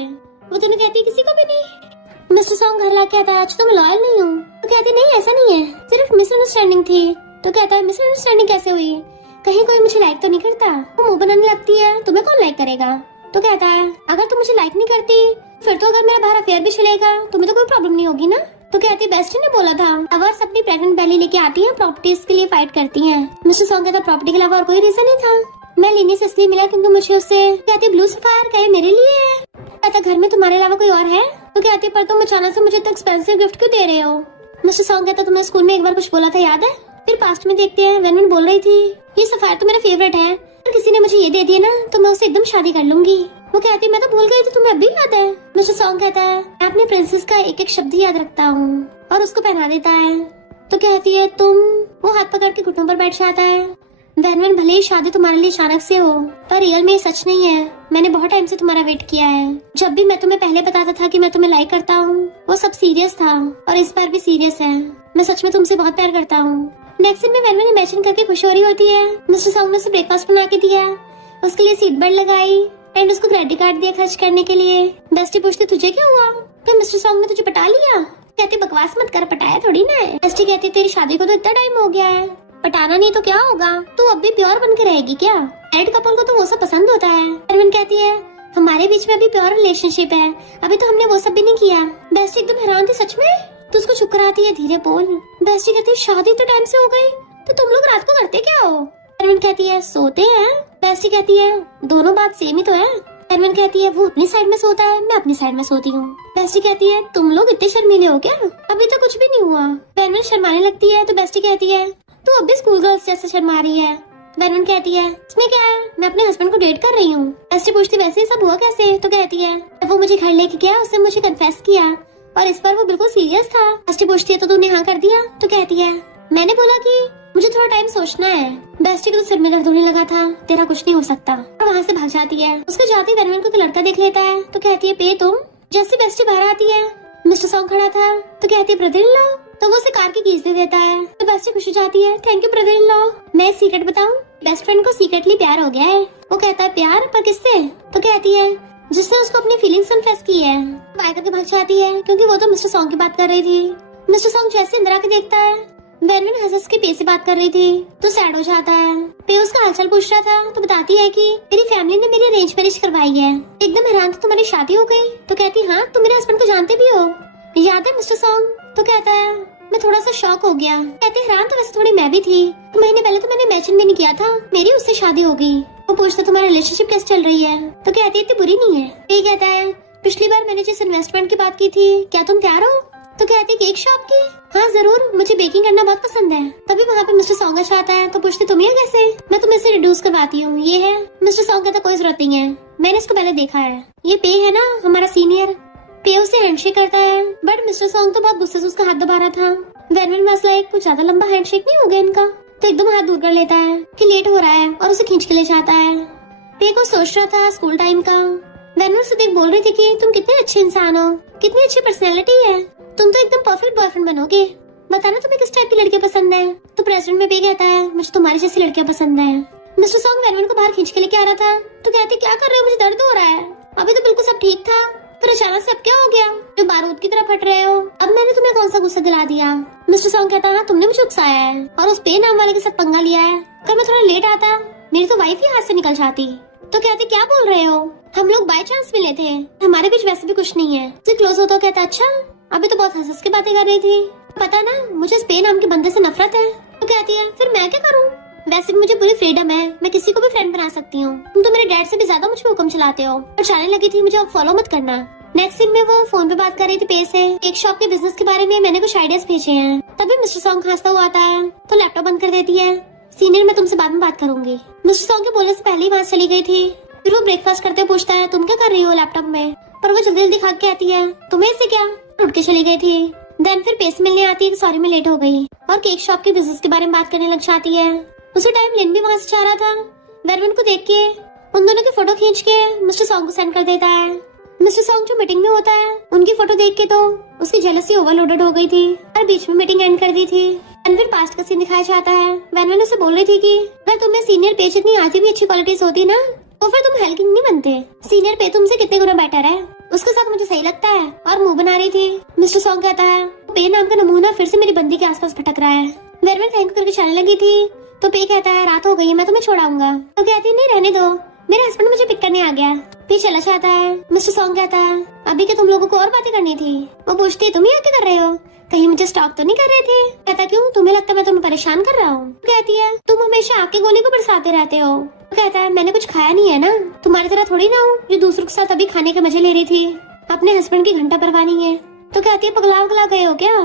वो दोनों कहती किसी को भी नहीं। मिस्टर सॉन्ग घर ला कहता है आज तो मैं लॉयल नहीं हूँ। तो कहती नहीं ऐसा नहीं है, सिर्फ मिसअंडरस्टैंडिंग थी। तो कहता है मिसअंडरस्टैंडिंग कैसे हुई, कहीं कोई मुझे लाइक तो नहीं करता? वो मुंह बनाने लगती है तुम्हें कौन लाइक करेगा? तो कहता है अगर तुम मुझे लाइक नहीं करती फिर तो अगर मेरा बाहर अफेयर भी चलेगा तुम्हें तो कोई प्रॉब्लम नहीं होगी ना? तो कहती बेस्टी ने बोला था अवर्स अपनी प्रेग्नेंट बेली लेके आती है, प्रॉपर्टीज के लिए फाइट करती हैं। मिस्टर सॉन्ग कहता प्रॉपर्टी के अलावा और कोई रीजन नहीं था, मैं लिनी से इसलिए मिला क्योंकि मुझे उससे। कहती ब्लू सफायर कहे मेरे लिए है। कहता घर में तुम्हारे अलावा कोई और है? तो कहती पर तुम अचानक से मुझे इतना एक्सपेंसिव गिफ्ट क्यों दे रहे हो? मिस्टर सॉन्ग कहता तुमने स्कूल में एक बार कुछ बोला था याद है? फिर पास्ट में देखते हैं वेनवन बोल रही थी ये सफायर तो मेरा फेवरेट है, अगर किसी ने मुझे ये दे दिया ना तो मैं उससे एकदम शादी कर लूंगी। वो कहती मैं तो भूल गई, तो तुम्हें अभी याद है? मिस्टर सॉन्ग कहता है मैं अपने प्रिंसेस का एक एक शब्द याद रखता हूँ और उसको पहना देता है। तो कहती है तुम? वो हाथ पकड़ के घुटनों पर बैठ जाता है। वेनवन भले ही शादी तुम्हारे लिए अचानक से हो पर रियल में ये सच नहीं है, मैंने बहुत टाइम से तुम्हारा वेट किया है। जब भी मैं तुम्हें पहले बताता था कि मैं तुम्हें लाइक करता हूँ वो सब सीरियस था और इस बार भी सीरियस है, मैं सच में तुमसे बहुत प्यार करता हूँ। नेक्स्ट दिन में वेनवन इमेजिन करके खुश हो रही होती है। मिस्टर सॉन्ग ने उसे ब्रेकफास्ट बना के दिया, उसके लिए सीट बेल्ट लगाई एंड उसको क्रेडिट कार्ड दिया खर्च करने के लिए। बेस्टी पूछती तुझे क्या हुआ, तो मिस्टर सॉन्ग ने तुझे पटा लिया? कहती बकवास मत कर, पटाया थोड़ी ना है। बेस्टी कहती तेरी शादी को तो इतना टाइम हो गया है, पटाना नहीं तो क्या होगा, तू अब भी प्योर बन के रहेगी क्या? मैरिड कपल को तो वो सब पसंद होता है। वेनवन कहती है हमारे बीच में अभी प्योर रिलेशनशिप है, अभी तो हमने वो सब भी नहीं किया। बेस्टी एकदम हैरान थी सच में? तो उसको चुप कराती है धीरे बोल। बेस्टी कहती है शादी तो टाइम से हो गई, तो तुम लोग रात को करते क्या हो? वेनवन कहती है सोते हैं। बेस्टी कहती है दोनों बात सेम ही तो है। वेनवन कहती है वो अपनी साइड में सोता है, मैं अपनी साइड में सोती हूँ। बेस्टी कहती है तुम लोग इतने शर्मीले हो क्या, अभी तो कुछ भी नहीं हुआ। वेनवन शर्माने लगती है तो बेस्टी कहती है तू अब भी स्कूल गर्ल्स जैसे शर्मा रही है। वेनवन कहती है इसमें क्या है, मैं अपने हस्बैंड को डेट कर रही हूँ। बेस्टी पूछती वैसे ही सब हुआ कैसे? तो कहती है जब वो मुझे घर लेके गया उसने मुझे कन्फेस किया और इस पर वो बिल्कुल सीरियस था। बेस्टी पूछती है तो तूने हाँ कर दिया? तो कहती है मैंने बोला कि मुझे थोड़ा टाइम सोचना है। बेस्टी को तो सिर में दर्द होने लगा था, तेरा कुछ नहीं हो सकता, और वहाँ से भाग जाती है। उसको जाती वेनवन को तो लड़का देख लेता है तो कहती है पे तुम? जैसे बेस्टी बाहर आती है मिस्टर सॉन्ग खड़ा था तो कहती है ब्रदर इन लॉ, तो वो उसे कार की कीज दे देता है। तो बेस्टी खुश हो जाती है thank you brother in law. मैं एक सीक्रेट बताऊं, बेस्ट फ्रेंड को सीक्रेटली प्यार हो गया है। वो कहता है प्यार पर किससे? तो कहती है जिसने उसको अपनी फीलिंग्स कन्फेस की है। बाय करके भाग जाती है क्योंकि वो तो मिस्टर सॉन्ग की बात कर रही थी। मिस्टर सॉन्ग जैसे इंदिरा के देखता है वेनवन हंस के पे से बात कर रही थी तो सैड हो जाता है। पे उसका हालचाल पूछ रहा था तो बताती है कि मेरी फैमिली ने मेरी अरेंज मैरिज करवाई है। एकदम हैरान, तो तुम्हारी शादी हो गई? तो कहती हाँ तुम मेरे हस्बैंड को जानते भी हो, याद है मिस्टर सॉन्ग? तो कहता है मैं थोड़ा सा शॉक हो गया। कहते हैरान तो वैसे थोड़ी मैं भी थी, तो महीने पहले तो मैंने इमेजिन भी नहीं किया था मेरी उससे शादी हो गई। वो पूछता तुम्हारा रिलेशनशिप कैसे चल रही है? तो कहती है इतनी बुरी नहीं है। ये कहता है पिछली बार मैंने जिस इन्वेस्टमेंट की बात की थी क्या तुम तैयार हो? तो कहती है केक शॉप की? हाँ जरूर, मुझे बेकिंग करना बहुत पसंद है। तभी वहाँ पे मिस्टर सॉन्ग आता है तो पूछते तुम ये कैसे? मैं तुम्हें इसे रिड्यूस करवाती हूँ, ये है। मिस्टर सॉन्ग कहता कोई जरूरत नहीं है, मैंने इसको पहले देखा है, ये पे है ना हमारा सीनियर। पे उसे हैंडशेक करता है बट मिस्टर सॉन्ग तो बहुत गुस्से से उसका हाथ दबा रहा था। वेनवन मसला एक कुछ ज्यादा लंबा हैंडशेक नहीं हो गया इनका, तो एकदम हाथ दूर कर लेता है कि लेट हो रहा है और उसे खींच के ले जाता है। पे को सोच रहा था स्कूल टाइम का। वेनवन से देख बोल रही थी कि तुम कितने अच्छे इंसान हो, कितनी अच्छी पर्सनैलिटी है, तुम तो एकदम परफेक्ट बॉयफ्रेंड बनोगे। बताना तुम्हें किस टाइप की लड़कियां पसंद है। तो प्रेसिडेंट में भी कहता है मुझे तुम्हारी जैसी लड़कियां पसंद है। मिस्टर सॉन्ग वेनवेन को बाहर खींच के लेके आ रहा था तो कहती क्या कर रहे हो, मुझे दर्द हो रहा है। अभी तो बिल्कुल सब ठीक था, फिर अचानक से अब क्या हो गया, जो बारूद की तरह फट रहे हो। अब मैंने तुम्हें कौन सा गुस्सा दिला दिया। मिस्टर सॉन्ग कहता है तुमने मुझे उकसाया है और उस पे नाम वाले के साथ पंगा लिया है। अगर मैं थोड़ा लेट आता मेरी तो वाइफ ही हाथ से निकल जाती। तो कहती क्या बोल रहे हो, हम लोग बाय चांस मिले थे, हमारे बीच वैसे भी कुछ नहीं है। तो क्लोज होता कहता अच्छा, अभी तो बहुत हंस के बातें कर रही थी। पता ना मुझे स्पे नाम के बंदे से नफरत है। तो कहती है फिर मैं क्या करूँ, वैसे भी मुझे पूरी फ्रीडम है, मैं किसी को भी फ्रेंड बना सकती हूँ। तुम तो मेरे डैड से भी ज्यादा मुझ पे हुक्म चलाते हो और चाहने लगी थी मुझे अब फॉलो मत करना। नेक्स्ट सीन में वो फोन पे बात कर रही थी पे से, एक शॉप के बिजनेस के बारे में मैंने कुछ आइडियाज भेजे हैं। तभी मिस्टर सॉन्ग हंसता हुआ आता है तो लैपटॉप बंद कर देती है। सीनियर मैं तुमसे बाद में बात करूंगी। मिस्टर सॉन्ग के बोलने से पहले ही वहाँ चली गई थी। फिर वो ब्रेकफास्ट करते पूछता है तुम क्या कर रही हो लैपटॉप में, पर वो जल्दी जल्दी खा के आती है तुम्हें इससे क्या, उठ के चली गई थी। देन फिर पैसे मिलने आती है सॉरी मैं लेट हो गई और केक शॉप के बिजनेस के बारे में बात करने लग जाती है। उसी टाइम लिन भी वहाँ से जा रहा था। वेरवन को देख के उन दोनों की फोटो खींच के मिस्टर सॉन्ग को सेंड कर देता है। मिस्टर सॉन्ग जो मीटिंग में होता है उनकी फोटो देख के तो उसकी जेलसी ओवरलोडेड हो गई थी और बीच में मीटिंग एंड कर दी थी। एंड फिर पास्ट का सीन दिखाया जाता है। वेरवन उसे बोल रही थी कि अगर तुम्हें सीनियर पे जितनी आती भी अच्छी क्वालिटीज होती ना तो फिर तुम हेल्किंग नहीं बनते। सीनियर पे तुमसे कितने गुना बेटर है, उसके साथ मुझे सही लगता है और मुंह बना रही थी। मिस्टर सॉन्ग कहता है पे नाम का नमूना फिर से मेरी बंदी के आसपास भटक रहा है। वेरवन थैंक यू करके चलने लगी थी तो पे कहता है रात हो गई है मैं तुम्हें छोड़ाऊंगा। तो कहती है नहीं रहने दो, मेरे हस्बैंड मुझे पिक करने आ गया। फिर चला जाता है। मिस्टर सॉन्ग कहता है अभी के तुम लोगों को और बातें करनी थी। वो पूछती है तुम यहाँ क्या कर रहे हो, कहीं मुझे स्टॉक तो नहीं कर रहे थे। कहता क्यों तुम्हें लगता है मैं तुम्हें परेशान कर रहा हूँ। कहती है तुम हमेशा आग के गोले को बरसाते रहते हो। कहता है मैंने कुछ खाया नहीं है ना, तुम्हारी तरह थोड़ी ना हूँ जो दूसरों के साथ अभी खाने के मजे ले रही थी, अपने हस्बैंड की घंटा परवाह नहीं है। तो कहती है पगला वगला गए हो क्या,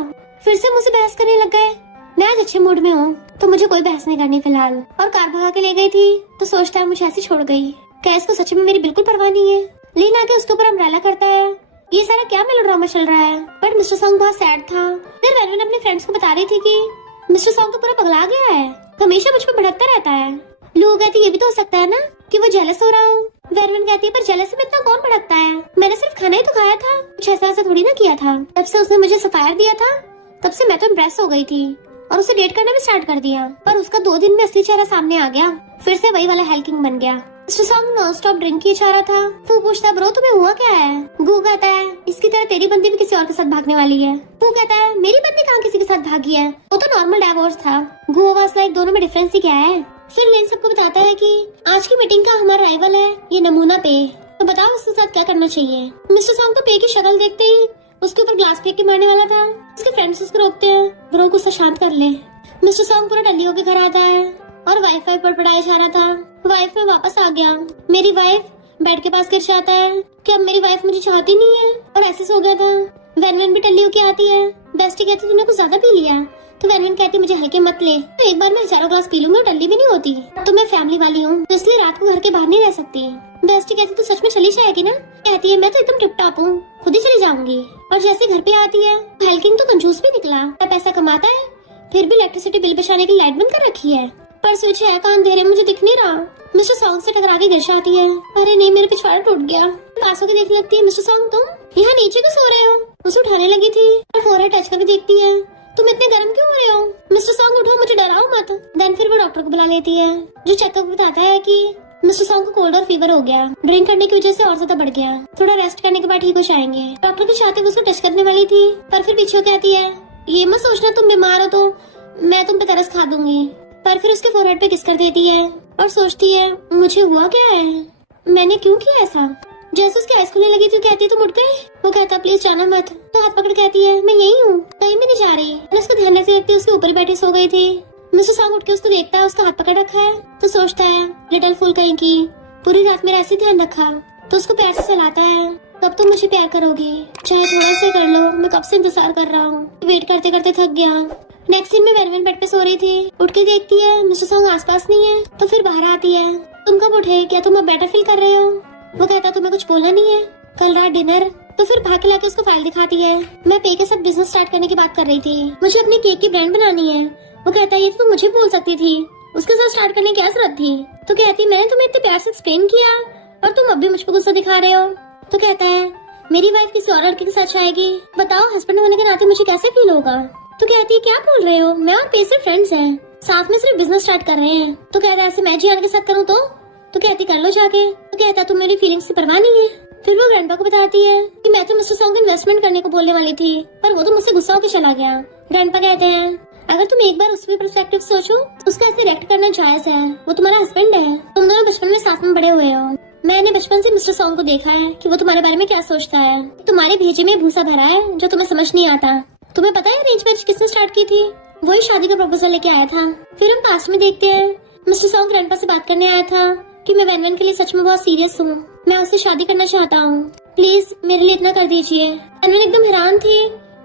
फिर से मुझसे बहस करने लग गए। मैं आज अच्छे मूड में हूँ तो मुझे कोई बहस नहीं करनी फिलहाल। और कार भगा के ले गई थी तो सोचता है मुझे ऐसी छोड़ गई, क्या इसको सच में मेरी बिल्कुल परवाह नहीं है। लीन आके उसके ऊपर अम्ब्रेला करता है। ये सारा क्या मेलोड्रामा चल रहा है। बट मिस्टर सॉन्ग बहुत सैड था। फिर वेरवन अपने फ्रेंड्स को बता रही थी कि मिस्टर सॉन्ग तो पूरा पगला गया है, हमेशा मुझ पर भड़कता रहता है। लोग कहते ये भी तो हो सकता है ना कि वो जेलस हो रहा हो। वेरवन कहती है पर जेलस में इतना कौन भड़कता है, मैंने सिर्फ खाना ही तो खाया था, कुछ ऐसा थोड़ी ना किया था। जब से उसने मुझे सफायर दिया था तब से मैं तो इम्प्रेस हो गई थी और उसे डेट करना भी स्टार्ट कर दिया। पर उसका 2 दिन में असली चेहरा सामने आ गया, फिर से वही वाला हेल्किंग बन गया। Mister song non stop drink किए जा रहा था। वो पूछता ब्रो तुम्हें हुआ क्या है। गू कहता है इसकी तरह तेरी बंदी भी किसी और के साथ भागने वाली है। वो कहता है मेरी बंदी कहाँ किसी के साथ भागी है, वो तो नॉर्मल डाइवोर्स था। गू वाज लाइक दोनों में डिफरेंस ही क्या है। फिर लिन सबको बताता है कि आज की मीटिंग का हमारा राइवल है ये नमूना पे, तो बताओ उसके साथ क्या करना चाहिए। मिस्टर सॉन्ग तो पे की शक्ल देखते ही उसके ऊपर ग्लास फेंक के मारने वाला था। उसके फ्रेंड्स उसको रोकते हैं ब्रो गुस्सा शांत कर ले। मिस्टर सॉन्ग पूरा टल्ली होकर घर आता है और वाईफाई पर पढ़ाया जा रहा था। वाइफ में वापस आ गया। मेरी वाइफ बेड के पास गिर जाता है कि अब मेरी वाइफ मुझे चाहती नहीं है और ऐसे सो गया था। वेनवेन भी टल्ली होके आती है। बेस्टी कहती तूने कुछ ज्यादा पी लिया। तो वेनवेन कहती मुझे हल्के मत ले, तो एक बार मैं 1000 ग्लास पी लूंगी टल्ली भी नहीं होती। तो मैं फैमिली वाली हूँ तो इसलिए रात को घर के बाहर नहीं रह सकती। बेस्टी कहती तू सच में चली जाएगी ना। कहती है मैं तो एकदम टिप टॉप हूँ, खुद ही चली जाऊंगी। और जैसे घर पे आती है हेल्किंग तो कंजूस भी निकला, पैसा कमाता है फिर भी इलेक्ट्रिसिटी बिल बचाने की लाइट बंद कर रखी है, पर स्विच है कहाँ अंधेरे मुझे दिख नहीं रहा। मिस्टर सॉन्ग से टकरा के गिर जाती है। अरे नहीं मेरे पिछवाड़ा टूट गया। पास होकर देखने लगती है मिस्टर सॉन्ग तुम यहाँ नीचे क्यों सो रहे हो। उसे उठाने लगी थी और फोरहेड टच करके देखती है तुम इतने गर्म क्यों हो रहे हो। मिस्टर सॉन्ग उठो मुझे डराओ मत। देन फिर वो डॉक्टर को बुला लेती है जो चेकअप बताता है कि मिस्टर सॉन्ग को कोल्ड और फीवर हो गया, ड्रिंक करने की वजह से और ज्यादा बढ़ गया, थोड़ा रेस्ट करने के बाद ठीक हो जाएंगे। डॉक्टर के साथ उसको टच करने वाली थी पर फिर पीछे कहती है ये मत सोचना तुम बीमार हो तो मैं तुम पे तरस खा दूंगी। पर फिर उसके फोरहेड पे किस कर देती है और सोचती है मुझे हुआ क्या है, मैंने क्यों किया ऐसा। जैसे उसकी आइस खुलने लगी थी कहती तुम उठ गए। वो कहता प्लीज जाना मत। तो हाथ पकड़ कहती है मैं यही हूँ कहीं भी नहीं जा रही। मैंने उसको ध्यान रखते देखती उसके ऊपर बैठी सो गई थी। मिस्टर सॉन्ग उठ के उसको देखता है उसका हाथ पकड़ रखा है तो सोचता है लिटिल फूल कहीं की पूरी रात मेरा ऐसे ध्यान रखा। तो उसको प्यार से सहलाता है कब तुम मुझे प्यार करोगी, चाहे थोड़ा सा कर लो, मैं कब से इंतजार कर रहा हूँ। वेट करते करते थक गया। नेक्स्ट सीन में वेनवेन बेड पे सो रही थी। उठ के देखती है मिस्टर सॉन्ग आसपास नहीं है तो फिर बाहर आती है। तुम कब उठे, क्या तुम अब बेटर फील कर रहे हो। वो कहता तुम्हें कुछ बोलना नहीं है कल रात डिनर। तो फिर भाग के लाके उसको फाइल दिखाती है। मैं पे के साथ बिजनेस स्टार्ट करने की बात कर रही थी, मुझे अपने केक की ब्रांड बनानी है। वो कहता है ये तो मुझे बोल सकती थी, उसके साथ स्टार्ट करने की क्या जरूरत थी। तो कहती मैंने तुम्हें इतने प्यार से एक्सप्लेन किया और तुम अब भी मुझ पर गुस्सा दिखा रहे हो। तो कहता है मेरी वाइफ किसी और लड़के के साथ जाएगी, बताओ हस्बैंड होने के नाते मुझे कैसे फील होगा। तो कहती है क्या बोल रहे हो, मैं और पे सिर्फ फ्रेंड्स हैं, साथ में सिर्फ बिजनेस स्टार्ट कर रहे हैं। तो कहता है ऐसे मैं जियान के साथ करूँ तो कहती कर लो जाके। तो कहता तुम मेरी फीलिंग्स की परवाह नहीं है। फिर वो ग्रैंडपा को बताती है कि मैं तो मिस्टर सॉन्ग को इन्वेस्टमेंट करने को बोलने वाली थी, पर वो तो मुझसे गुस्सा होकर चला गया। ग्रैंडपा कहते हैं अगर तुम एक बार उसके पर्सपेक्टिव सोचो तो उसका ऐसे रिएक्ट करना जायज है, वो तुम्हारा हस्बैंड है, तुम दोनों बचपन में साथ में बड़े हुए हो। मैंने बचपन से मिस्टर सॉन्ग को देखा है कि वो तुम्हारे बारे में क्या सोचता है। तुम्हारे भेजे में भूसा भरा है जो तुम्हें समझ नहीं आता। तुम्हें पता है अरेंज मैरिज किसने स्टार्ट की थी? वही शादी का प्रपोजल लेके आया था। फिर हम पास्ट में देखते हैं मिस्टर सॉन्ग ग्रैंडपा से बात करने आया था कि मैं वैन के लिए सच में बहुत सीरियस हूँ, मैं उससे शादी करना चाहता हूँ, प्लीज मेरे लिए इतना कर दीजिए। वैन एकदम हैरान थी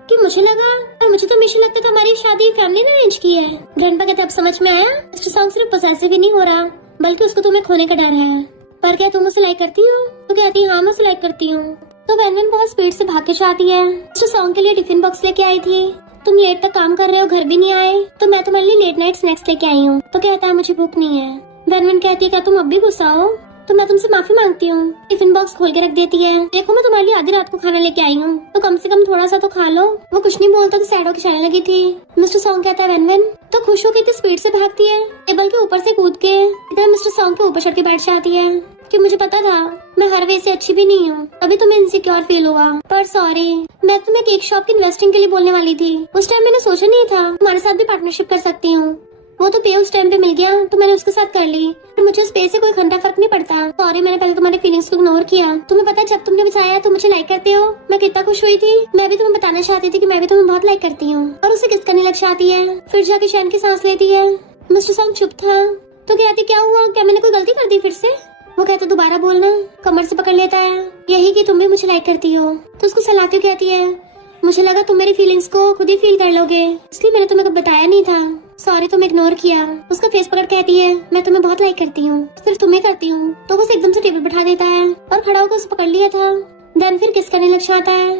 कि मुझे लगा और मुझे तो हमेशा लगता था हमारी शादी फैमिली ने अरेंज की है। ग्रैंडपा कहते अब समझ में आया मिस्टर सॉन्ग सिर्फ पोसेसिव ही नहीं हो रहा बल्कि उसको तुम्हें खोने का डर है। पर क्या तुम उसे लाइक करती हो? तो कहती हाँ मैं उसे लाइक करती हूँ। तो वैन बहुत स्पीड से भाग के जाती है। मिस्टर सॉन्ग के लिए टिफिन बॉक्स लेके आई थी। तुम लेट तक काम कर रहे हो, घर भी नहीं आए, तो मैं तुम्हारे लिए लेट नाइट स्नैक्स लेके आई हूँ। तो कहता है मुझे भूख नहीं है। वैन कहती है क्या तुम अब भी गुस्सा हो? तो मैं तुमसे माफी मांगती हूँ। टिफिन बॉक्स खोल के रख देती है। देखो मैं तुम्हारे लिए आधी रात को खाना लेके आई हूँ, तो कम से कम थोड़ा सा तो खा लो। वो कुछ नहीं बोलता तो सैड होकर चलने लगी थी। मिस्टर सॉन्ग कहता है वैन तो खुश होकर इतनी स्पीड से भागती है, टेबल के ऊपर से कूद के इधर मिस्टर सॉन्ग के ऊपर चढ़ के बैठ जाती है कि मुझे पता था मैं हर वे से अच्छी भी नहीं हूँ, अभी तुम्हें इनसिक्योर फील हुआ, पर सॉरी, मैं तुम्हें केक शॉप की इन्वेस्टिंग के लिए बोलने वाली थी। उस टाइम मैंने सोचा नहीं था तुम्हारे साथ भी पार्टनरशिप कर सकती हूँ। वो तो पे उस टाइम पे मिल गया तो मैंने उसके साथ कर ली, तो मुझे उस पे से कोई घंटा फर्क नहीं पड़ता। सॉरी मैंने पहले तुम्हारी फीलिंग्स को इग्नोर किया। तुम्हें पता है जब तुमने बताया तुम मुझे लाइक करते हो मैं कितना खुश हुई थी। मैं भी तुम्हें बताना चाहती थी कि मैं भी तुम्हें बहुत लाइक करती हूँ। और उसे किस करने लग जाती है, फिर जाके चैन की सांस लेती है। मिस्टर सॉन्ग चुप था। तो कहती क्या हुआ, क्या मैंने कोई गलती कर दी फिर से? वो कहता दोबारा बोलना। कमर से पकड़ लेता है, यही कि तुम भी मुझे लाइक करती हो। तो उसको सलाती हुई कहती है मुझे लगा तुम मेरी फीलिंग्स को खुद ही फील कर लोगे, इसलिए मैंने तुम्हें कभी बताया नहीं था, सॉरी तुम इग्नोर किया। उसका फेस पकड़ कहती है मैं तुम्हें बहुत लाइक करती हूँ, सिर्फ तुम्हें करती हूँ। तो वो एकदम से टेबल बैठा देता है और खड़ा होकर उसे पकड़ लिया था। देन फिर किस करने लग जाता है।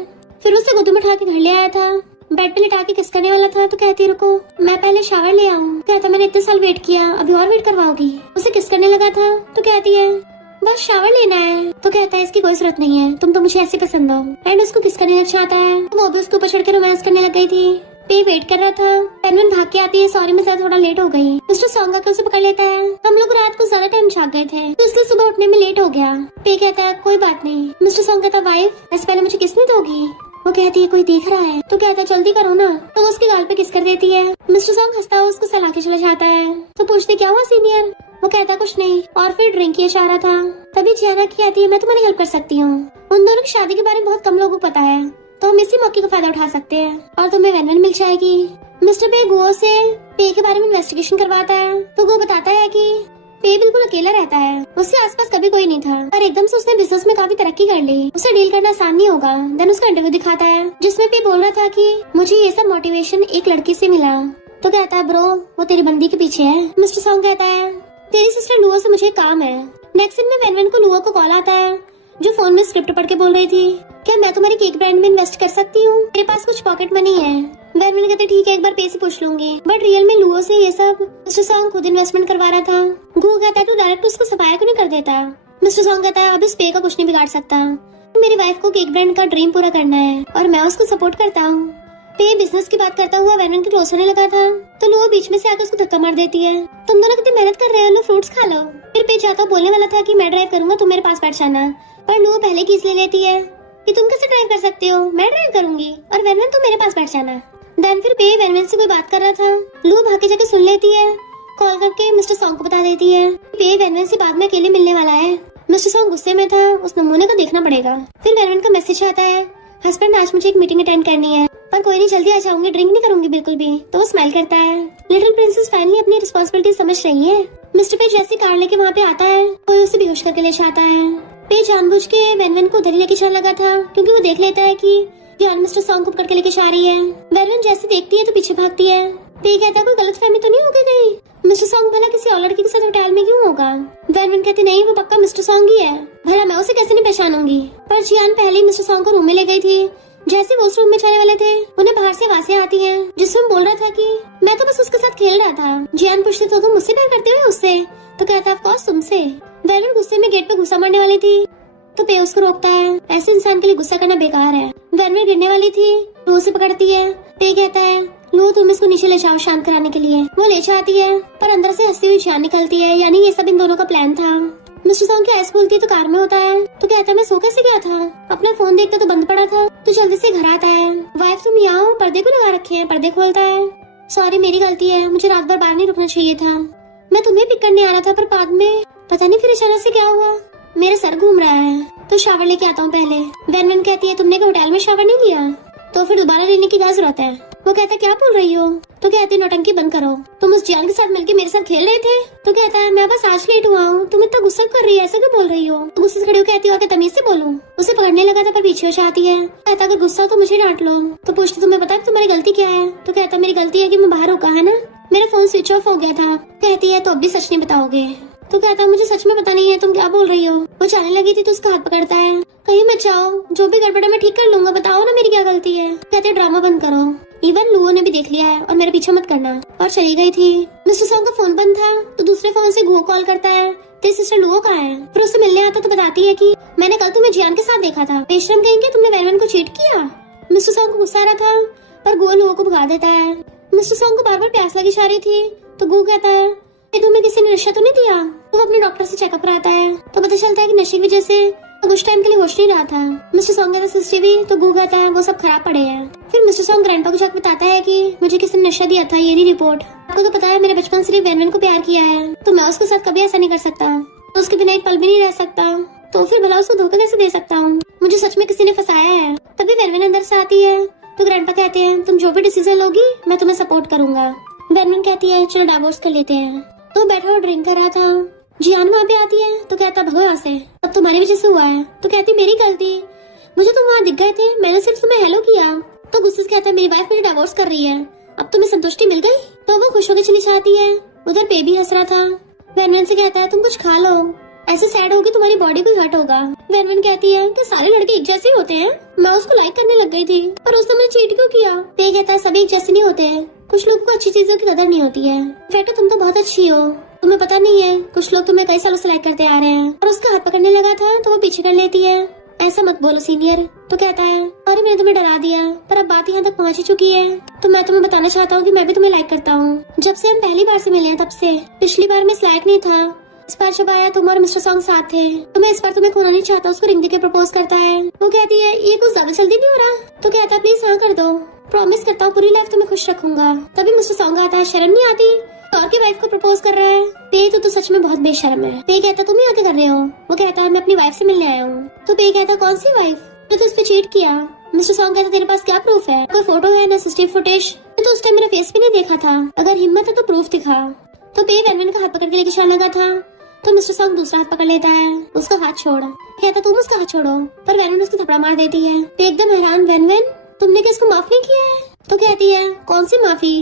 फिर उसे गोद में उठा के घर ले आया था, बेड पे लिटा के किस करने वाला था। तो कहती रुको मैं पहले शावर ले आऊँ। कहता मैंने इतने साल वेट किया, अभी और वेट करवाओगी? उसे किस करने लगा था। तो कहती है बस शावर लेना है। तो कहता है इसकी कोई जरूरत नहीं है, तुम तो मुझे ऐसे पसंद हो। एंड उसको किस करने लग जाता है। वो भी उसके ऊपर चढ़ के रोमांस करने लग गई थी। पे वेट कर रहा था। पेनवन भाग के आती है, सॉरी मैं थोड़ा लेट हो गई। मिस्टर सॉन्ग आकर उसे पकड़ लेता है। हम लोग रात को ज्यादा टाइम जाग गए थे तो इसलिए सुबह उठने में लेट हो गया। पे कहता है कोई बात नहीं। मिस्टर सॉन्ग कहता वाइफ ऐसे पहले मुझे किस नहीं दोगी? वो कहती है कोई देख रहा है। तो कहता है जल्दी करो ना। तो वो उसके गाल पे किस कर देती है। मिस्टर सॉन्ग हंसता हुआ उसको सलाह के चला जाता है। तो पूछते क्या हुआ सीनियर? वो कहता कुछ नहीं, और फिर ड्रिंक किया जा रहा था। तभी जियाना की आती है मैं तुम्हारी हेल्प कर सकती हूँ। उन दोनों की शादी के बारे में बहुत कम लोगों को पता है, तो हम इसी मौके का फायदा उठा सकते हैं और तुम्हें वैन मिल जाएगी। मिस्टर पे गो से पे के बारे में इन्वेस्टिगेशन करवाता है। तो गो बताता है कि पे बिल्कुल अकेला रहता है, उसके आसपास कभी कोई नहीं था, पर एकदम से उसने बिजनेस में काफी तरक्की कर ली। उसे डील करना आसान नहीं होगा। देन उसका इंटरव्यू दिखाता है जिसमें पे बोल रहा था कि मुझे ये सब मोटिवेशन एक लड़की से मिला। तो कहता है ब्रो वो तेरी बंदी के पीछे है। मिस्टर सॉन्ग कहता है तेरी सिस्टर लुआ से मुझे काम है। नेक्स्ट दिन में वैन को लुआ को कॉल आता है जो फोन में स्क्रिप्ट पढ़ के बोल रही थी क्या मैं तुम्हारी केक ब्रांड में इन्वेस्ट कर सकती हूँ, मेरे पास कुछ पॉकेट मनी है। वैन कहते ठीक है एक बार पे से पूछ लूंगी, बट रियल में लुआ से ये सब मिस्टर सॉन्ग खुद इन्वेस्टमेंट करवा रहा था। गो कहता है तू डायरेक्ट उसको सफाया क्यों नहीं कर देता? मिस्टर सॉन्ग कहता है अब इस पे का कुछ नहीं बिगाड़ सकता, मेरी वाइफ को केक ब्रांड का ड्रीम पूरा करना है और मैं उसको सपोर्ट करता हूँ। पे बिजनेस की बात करता हुआ वैन के क्लोज होने लगा था तो लुआ बीच में से आकर उसको धक्का मार देती है। तुम दोनों कितनी मेहनत कर रहे हो, लो फ्रूट्स खा लो। फिर पे जाता बोलने वाला था कि मैं ड्राइव करूंगा तुम मेरे पास बैठ जाना, पर लुआ पहले किस ले लेती है कि तुम कैसे ड्राइव कर सकते हो, मैं ड्राइव करूंगी और वैन तुम मेरे पास बैठ जाना। देन फिर पे वैन से कोई बात कर रहा था। लुआ भाग के जाके सुन लेती है, कॉल करके मिस्टर सॉन्ग को बता देती है पे वैन से बाद में अकेले मिलने वाला है। मिस्टर सॉन्ग गुस्से में था, उस नमूने को देखना पड़ेगा। फिर वैन का मैसेज आता है हस्बैंड आज मुझे एक मीटिंग अटेंड करनी है, पर कोई नहीं जल्दी आ जाऊंगी, ड्रिंक नहीं करूंगी बिल्कुल भी। तो वो स्माइल करता है। लिटिल प्रिंसेस फाइनली अपनी रिस्पॉन्सिबिलिटी समझ रही है। मिस्टर पे जैसे कार लेके वहाँ पे आता है कोई उसे बेहोश करके ले जाता है। पे जानबूझ के वैन को उधर ही लेके चलने लगा था क्योंकि वो देख लेता है कि ध्यान मिस्टर सॉन्ग को पकड़ के लेके जा रही है। वैन जैसे देखती है तो पीछे भागती है। पे कहता है कोई गलतफहमी तो नहीं हो गई कहीं, मिस्टर सॉन्ग भला किसी और लड़की के साथ होटल में क्यों होगा? वैन कहती नहीं वो पक्का मिस्टर सॉन्ग ही है, भला मैं उसे कैसे नहीं पहचानूंगी। पर जियान पहले ही मिस्टर सॉन्ग को रूम में ले गई थी। जैसे वो उस रूम में जाने वाले थे उन्हें बाहर से आवाजें आती हैं जिसमें बोल रहा था कि मैं तो बस उसके साथ खेल रहा था। जियान पूछते तो तुम मुझसे प्यार करते हो उससे? तो कहता ऑफ कोर्स तुमसे। वैन गुस्से में गेट पे घुसा मारने वाली थी तो पे उसको रोकता है, ऐसे इंसान के लिए गुस्सा करना बेकार है। वैन गिरने वाली थी तो उसे पकड़ती है। पे कहता है लो तुम इसको नीचे ले जाओ शांत कराने के लिए। वो ले जाती है पर अंदर से हंसती हुई जान निकलती है, यानी ये सब इन दोनों का प्लान था। मिस्टर सॉन्ग की आइस खुलती है तो कार में होता है, तो कहता है मैं सो कैसे गया था, अपना फोन देखता तो बंद पड़ा था, तो जल्दी से घर आता है। वाइफ तुम यहाँ हो, पर्दे को लगा रखे हैं। पर्दे खोलता है, सॉरी मेरी गलती है, मुझे रात भर बाहर नहीं रुकना चाहिए था, मैं तुम्हें पिक करने आ रहा था पर बाद में पता नहीं फिर अचानक से क्या हुआ, मेरा सर घूम रहा है तो शावर लेके आता हूँ पहले। वैन कहती है तुमने होटल में शावर नहीं लिया तो फिर दोबारा लेने की क्या जरूरत है। वो कहता है क्या बोल रही हो, तो कहती है नौटंकी बंद करो, तुम उस जियान के साथ मिलके मेरे साथ खेल रहे थे। तो कहता है मैं बस आज लेट हुआ हूँ, तुम इतना गुस्सा कर रही है, ऐसे क्यों बोल रही हो। तो गुस्से से खड़ी हो कहती हो कि तमीज से बोलूं। उसे पकड़ने लगा था पर पीछे हो जाती है। कहता अगर गुस्सा हो तो मुझे डांट लो। तो पूछती तुम्हें पता है तुम्हारी गलती क्या है। तो कहता मेरी गलती है कि मैं बाहर रुका है ना, मेरा फोन स्विच ऑफ हो गया था। कहती है तो अब भी सच नहीं बताओगे। तो कहता मुझे सच में पता नहीं है तुम क्या बोल रही हो। वो जाने लगी थी तो उसका हाथ पकड़ता है, कहीं मत जाओ, जो भी गड़बड़ है मैं ठीक कर लूंगा, बताओ ना मेरी क्या गलती है। कहते ड्रामा बंद करो, इवन लुओ ने भी देख लिया है और मेरा पीछा मत करना। और चली गई थी। मिस्टर सॉन्ग का फोन बंद था तो दूसरे फोन से गुओ कॉल करता है, तेरी सिस्टर लुओ कहाँ है। फिर उससे मिलने आता तो बताती है कि मैंने कल तुम्हें जियान के साथ देखा था, बेशरम कहेंगे तुमने वैन को चीट किया। मिस्टर सॉन्ग को गुस्सा आ रहा था पर गुओ लुओ को भगा देता है। मिस्टर सॉन्ग को बार बार प्यास लगी जा रही थी तो गु कहता है तुम्हें किसी ने नशा तो नहीं दिया। तो वो अपने डॉक्टर से चेकअप कराता है तो पता चलता है कि नशे की वजह से तो कुछ टाइम के लिए होश नहीं रहा था। मिस्टर सॉन्ग कहता सिस्टर भी तो गु कहता है वो सब खराब पड़े हैं। फिर मिस्टर सॉन्ग ग्रैंडपा को जाकर बताता है कि मुझे किसी ने नशा दिया था, ये रही रिपोर्ट। आपको तो पता है मेरे बचपन से वैन को प्यार किया है तो मैं उसके साथ कभी ऐसा नहीं कर सकता, तो उसके बिना एक पल भी नहीं रह सकता, तो फिर भला उसको धोखा कैसे दे सकता हूँ, मुझे सच में किसी ने फंसाया है। तभी वैन अंदर से आती है तो ग्रैंडपा कहते हैं तुम जो भी डिसीजन लोगी मैं तुम्हें सपोर्ट करूंगा। वैन कहती है चलो डिवोर्स कर लेते हैं। तो बैठा और ड्रिंक कर रहा था। जियान वहाँ पे आती है तो कहता भगो यहाँ से, अब तुम्हारी वजह से हुआ है। तो कहती मेरी गलती, मुझे तुम वहाँ दिख गए थे, मैंने सिर्फ तुम्हें हेलो किया। तो गुस्से से कहता है मेरी वाइफ मुझे डिवोर्स कर रही है, अब तुम्हें संतुष्टि मिल गई। तो वो खुश होकर चली जाती है। उधर पे भी हंस रहा था। वैन से कहता है तुम कुछ खा लो, ऐसे सैड होगी तुम्हारी बॉडी को हर्ट होगा। वैन कहती है कि सारे लड़के एक जैसे होते हैं, मैं उसको लाइक करने लग गई थी पर उसने मुझे चीट क्यों किया। पे कहता है सभी एक जैसे नहीं होते हैं, कुछ लोगों को अच्छी चीजों की कदर नहीं होती है। इनफैक्ट तुम तो बहुत अच्छी हो, तुम्हें पता नहीं है कुछ लोग तुम्हें कई सालों से लाइक करते आ रहे हैं। और उसका हाथ पकड़ने लगा था तो वो पीछे कर लेती है, ऐसा मत बोलो सीनियर। तो कहता है अरे मैंने तुम्हें डरा दिया पर अब बात यहाँ तक पहुँच ही चुकी है, तो मैं तुम्हें बताना चाहता हूँ कि मैं भी तुम्हें लाइक करता हूँ। जब से हम पहली बार से मिले हैं तब से, पिछली बार मैं इस लायक नहीं था, इस बार जब आया तुम और मिस्टर सॉन्ग साथ थे तो मैं इस बार तुम्हें खोना नहीं चाहता। उसको रिंग देके प्रपोज करता है। वो कहती है ये कुछ ज्यादा जल्दी नहीं हो रहा। तो कहता है प्लीज हाँ कर दो, प्रॉमिस करता हूँ पूरी लाइफ तुम्हें खुश रखूंगा। तभी मिस्टर सॉन्ग आता है, शर्म नहीं आती, और की वाइफ को प्रपोज कर रहा है। पे तो सच में बहुत बेशर्म है। पे कहता तुम यहाँ क्या कर रहे हो। वो कहता है मैं अपनी वाइफ से मिलने आया हूँ। तो पे कहता कौन सी वाइफ, तो उस पे चीट किया। मिस्टर सॉन्ग कहता तेरे पास क्या प्रूफ है, कोई फोटो है ना सीसीटीवी फुटेज, तो उस टाइम मेरा फेस भी नहीं देखा था, अगर हिम्मत है तो प्रूफ दिखा। तो पे वैन का हाथ पकड़ के लेके चलने लगा था तो मिस्टर सॉन्ग दूसरा हाथ पकड़ लेता है, उसका हाथ छोड़। कहता तुम उसका हाथ छोड़ो, पर वैन उसको थप्पड़ मार देती है। पे एकदम हैरान, वैन तुमने क्या इसको माफ नहीं किया है। तो कहती है कौन सी माफी,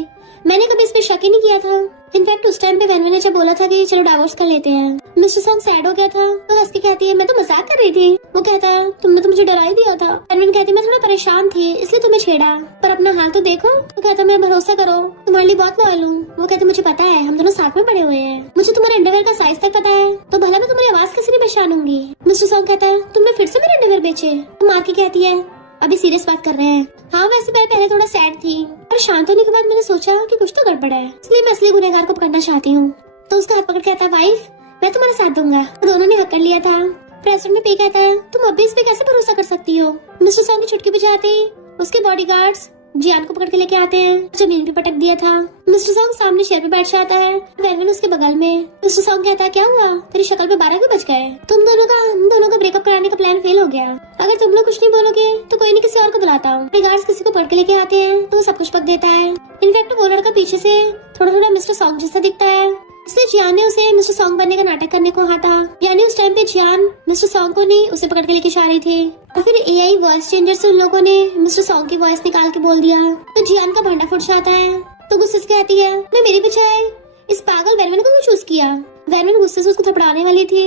मैंने कभी इस पे शक ही नहीं किया था। इनफैक्ट उस टाइम पे वैन ने जब बोला था कि चलो डिवोर्स कर लेते हैं, मिस्टर सॉन्ग सैड हो गया था तो हंस के कहती है मैं तो मजाक कर रही थी। वो कहता है तुमने तो मुझे डरा ही दिया था। वैन कहती मैं थोड़ा परेशान थी इसलिए तुम्हें छेड़ा, पर अपना हाल तो देखो। तो कहता मैं भरोसा करो तुम्हारे लिए बहुत लॉयल हूँ। वो कहते मुझे पता है हम दोनों साथ में पड़े हुए हैं, मुझे तुम्हारे अंडरवेयर का साइज तक पता है, तो भला मैं तुम्हारी आवाज कैसे नहीं पहचानूंगी। मिस्टर सॉन्ग कहता है तुमने फिर से मेरे अंडरवेयर बेचे। तो माँ की कहती है अभी सीरियस बात कर रहे हैं। हाँ वैसे मैं पहले थोड़ा सैड थी पर शांत होने के बाद मैंने सोचा कि कुछ तो गड़बड़ है, इसलिए मैं असली गुनहगार को पकड़ना चाहती हूँ। तो उसका हाथ पकड़ कहता है वाइफ मैं तुम्हारा साथ दूंगा। तो दोनों ने हक कर लिया था। प्रेसिडेंट में पे कहता है तुम अभी इस पे कैसे भरोसा कर सकती हो। मिस्टर सॉन्ग की चुटकी बजाते उसके बॉडीगार्ड्स जियान को पकड़ के लेके आते हैं, जमीन पे पटक दिया था। मिस्टर सॉन्ग सामने चेयर पे बैठ जाता है, वैन उसके बगल में। मिस्टर सॉन्ग कहता है क्या हुआ, तेरी शक्ल पे 12 क्यों बज गए, हम दोनों का ब्रेकअप कराने का प्लान फेल हो गया। अगर तुम लोग कुछ नहीं बोलोगे तो कोई नहीं किसी और को बुलाता हूँ। गार्ड्स किसी को पकड़ के लेके आते हैं तो सब कुछ पक देता है। इनफैक्ट वो लड़का पीछे से थोड़ा थोड़ा मिस्टर सॉन्ग जैसा दिखता है, इसलिए जियान ने उसे मिस्टर सॉन्ग बनने का नाटक करने को कहा था। यानी उस टाइम पे जियान मिस्टर सॉन्ग को नहीं उसे पकड़ के लेके जा रही थी, और फिर एआई वॉइस चेंजर से उन लोगों ने मिस्टर सॉन्ग की वॉइस निकाल के बोल दिया। तो जियान का भांडा फुट जाता है तो गुस्से से कहती है मैं मेरी बजाय इस पागल वैन को क्यों चूज किया। वैन गुस्से से उसको थपड़ाने वाली थी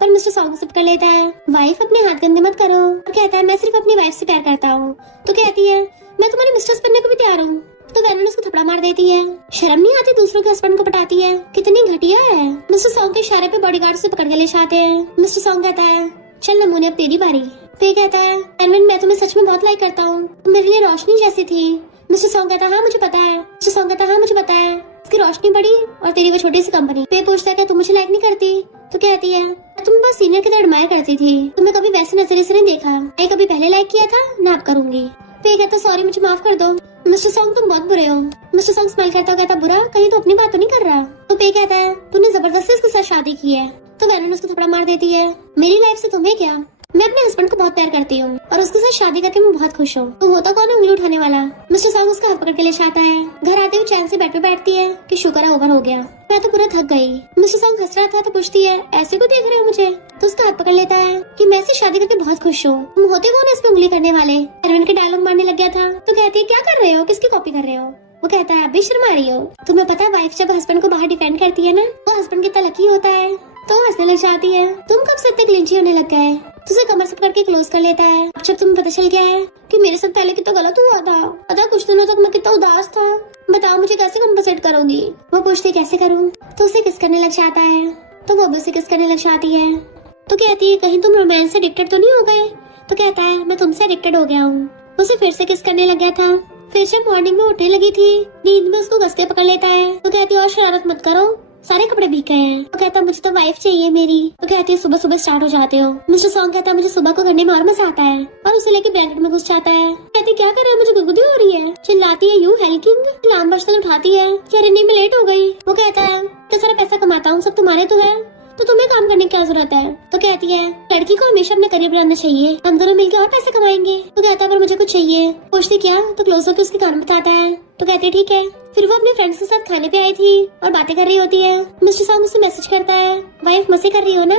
पर मिस्टर सॉन्ग से पकड़ लेता है, वाइफ अपने हाथ गंदे मत करो। और कहता है मैं सिर्फ अपनी वाइफ से प्यार करता हूँ। तो कहती है मैं तुम्हारी मिस्ट्रेस बनने को भी तैयार हूँ। तो वैन उसको थपड़ा मार देती है। शर्म नहीं आती दूसरों के हस्बैंड को पटाती है, कितनी घटिया है। मिस्टर सॉन्ग के इशारे पे बॉडीगार्ड से पकड़ के ले जाते हैं। मिस्टर सॉन्ग कहता है चल नमूने अब तेरी बारी। पे कहता है वैन मैं तुम्हें सच में बहुत लाइक करता हूँ, तुम मेरे लिए रोशनी जैसी थी, मिस्टर सॉन्ग कहता है हाँ मुझे पता है। मिस्टर सॉन्ग कहता है हाँ मुझे पता है, इसकी रोशनी बड़ी और तेरी वो छोटी सी कंपनी। पे पूछता है क्या तुम मुझे लाइक नहीं करती? तो कहती है तुम बस सीनियर की तरह एडमायर करती थी, तुम्हें कभी वैसे नजरिए से नहीं देखा, मैं कभी पहले लाइक किया था ना अब करूंगी। पे कहता सॉरी मुझे माफ कर दो। मिस्टर सॉन्ग तुम बहुत बुरे हो। मिस्टर सॉन्ग स्माइल करता कहता बुरा, कहीं तो अपनी बात तो नहीं कर रहा। तो पे कहता है तूने जबरदस्ती उसके साथ शादी की है। तो वेरन उसको थप्पड़ मार देती है, मेरी लाइफ से तुम्हें क्या, मैं अपने हस्बैंड को बहुत प्यार करती हूँ और उसके साथ शादी करके मैं बहुत खुश हूँ। तो होता कौन है उंगली उठाने वाला? मिस्टर सॉन्ग उसका हाथ पकड़ के ले जाता है। घर आते हुए चैन से बेड पे बैठती है कि शुक्र है ओवर हो गया, मैं तो पूरा थक गई। मिस्टर सॉन्ग हंस रहा था तो पूछती है ऐसे को देख रहे हो मुझे? तो उसका हाथ पकड़ लेता है कि मैं इससे शादी करके बहुत खुश हूँ, तुम होते कौन है इस पे उंगली करने वाले? वेरन के डायलॉग मारने लग गया था। तो कहती है क्या कर रहे हो, किसकी कॉपी कर रहे हो? वो कहता है अभी शर्मा रही हो, तुम्हें पता है वाइफ जब हस्बैंड को बाहर डिफेंड करती है ना तो हस्बैंड कितना लकी होता है। तो हंसने लग जाती है, तुम कब से इतने क्लिंची होने लग गए? तो उसे कमर से पकड़ के क्लोज कर लेता है। अब जब तुम्हें पता चल गया है कि मेरे साथ पहले कितना गलत हुआ था, पता कुछ दिनों तक मैं कितना उदास था, बताओ मुझे कैसे कंपनसेट करोगी? वो पूछती कैसे करूँ? तो उसे किस करने लग जाता है, तो वो भी उसे किस करने लग जाती है। तो कहती है कहीं तुम रोमांस से एडिक्टेड तो नहीं हो गए? तो कहता है मैं तुमसे एडिक्टेड हो गया हूँ। उसे फिर से किस करने लग गया था। फिर जब मॉर्निंग में उठने लगी थी नींद में उसको कस के पकड़ लेता है। तो कहती है और शरारत मत करो, सारे कपड़े भीग गए हैं। तो कहता मुझे तो वाइफ चाहिए मेरी। तो कहती है सुबह सुबह स्टार्ट हो जाते हो। मिस्टर सॉन्ग कहता है मुझे सुबह को करने में और मजा आता है और उसे लेके ब्लैंकेट में घुस जाता है। कहती क्या कर रहे हो, मुझे गुदगुदी हो रही है। चिल्लाती है यू हेल्किंग, अलार्म बजते उठाती है कि अरे नहीं मैं लेट हो गई। वो कहता है कि सारा पैसा कमाता हूँ सब तुम्हारे तो है, तो तुम्हें काम करने की क्या जरूरत है? तो कहती है लड़की को हमेशा अपना करियर बनाना चाहिए, हम दोनों मिलकर और पैसे कमाएंगे। तो कहता है पर मुझे कुछ चाहिए। पूछती क्या? तो क्लोज होकर उसके कान बताता है। तो कहती है ठीक है। फिर वो अपने फ्रेंड्स के साथ खाने पे आई थी और बातें कर रही होती है। मिस्टर सॉन्ग उसे मैसेज करता है वाइफ मजे कर रही हो ना,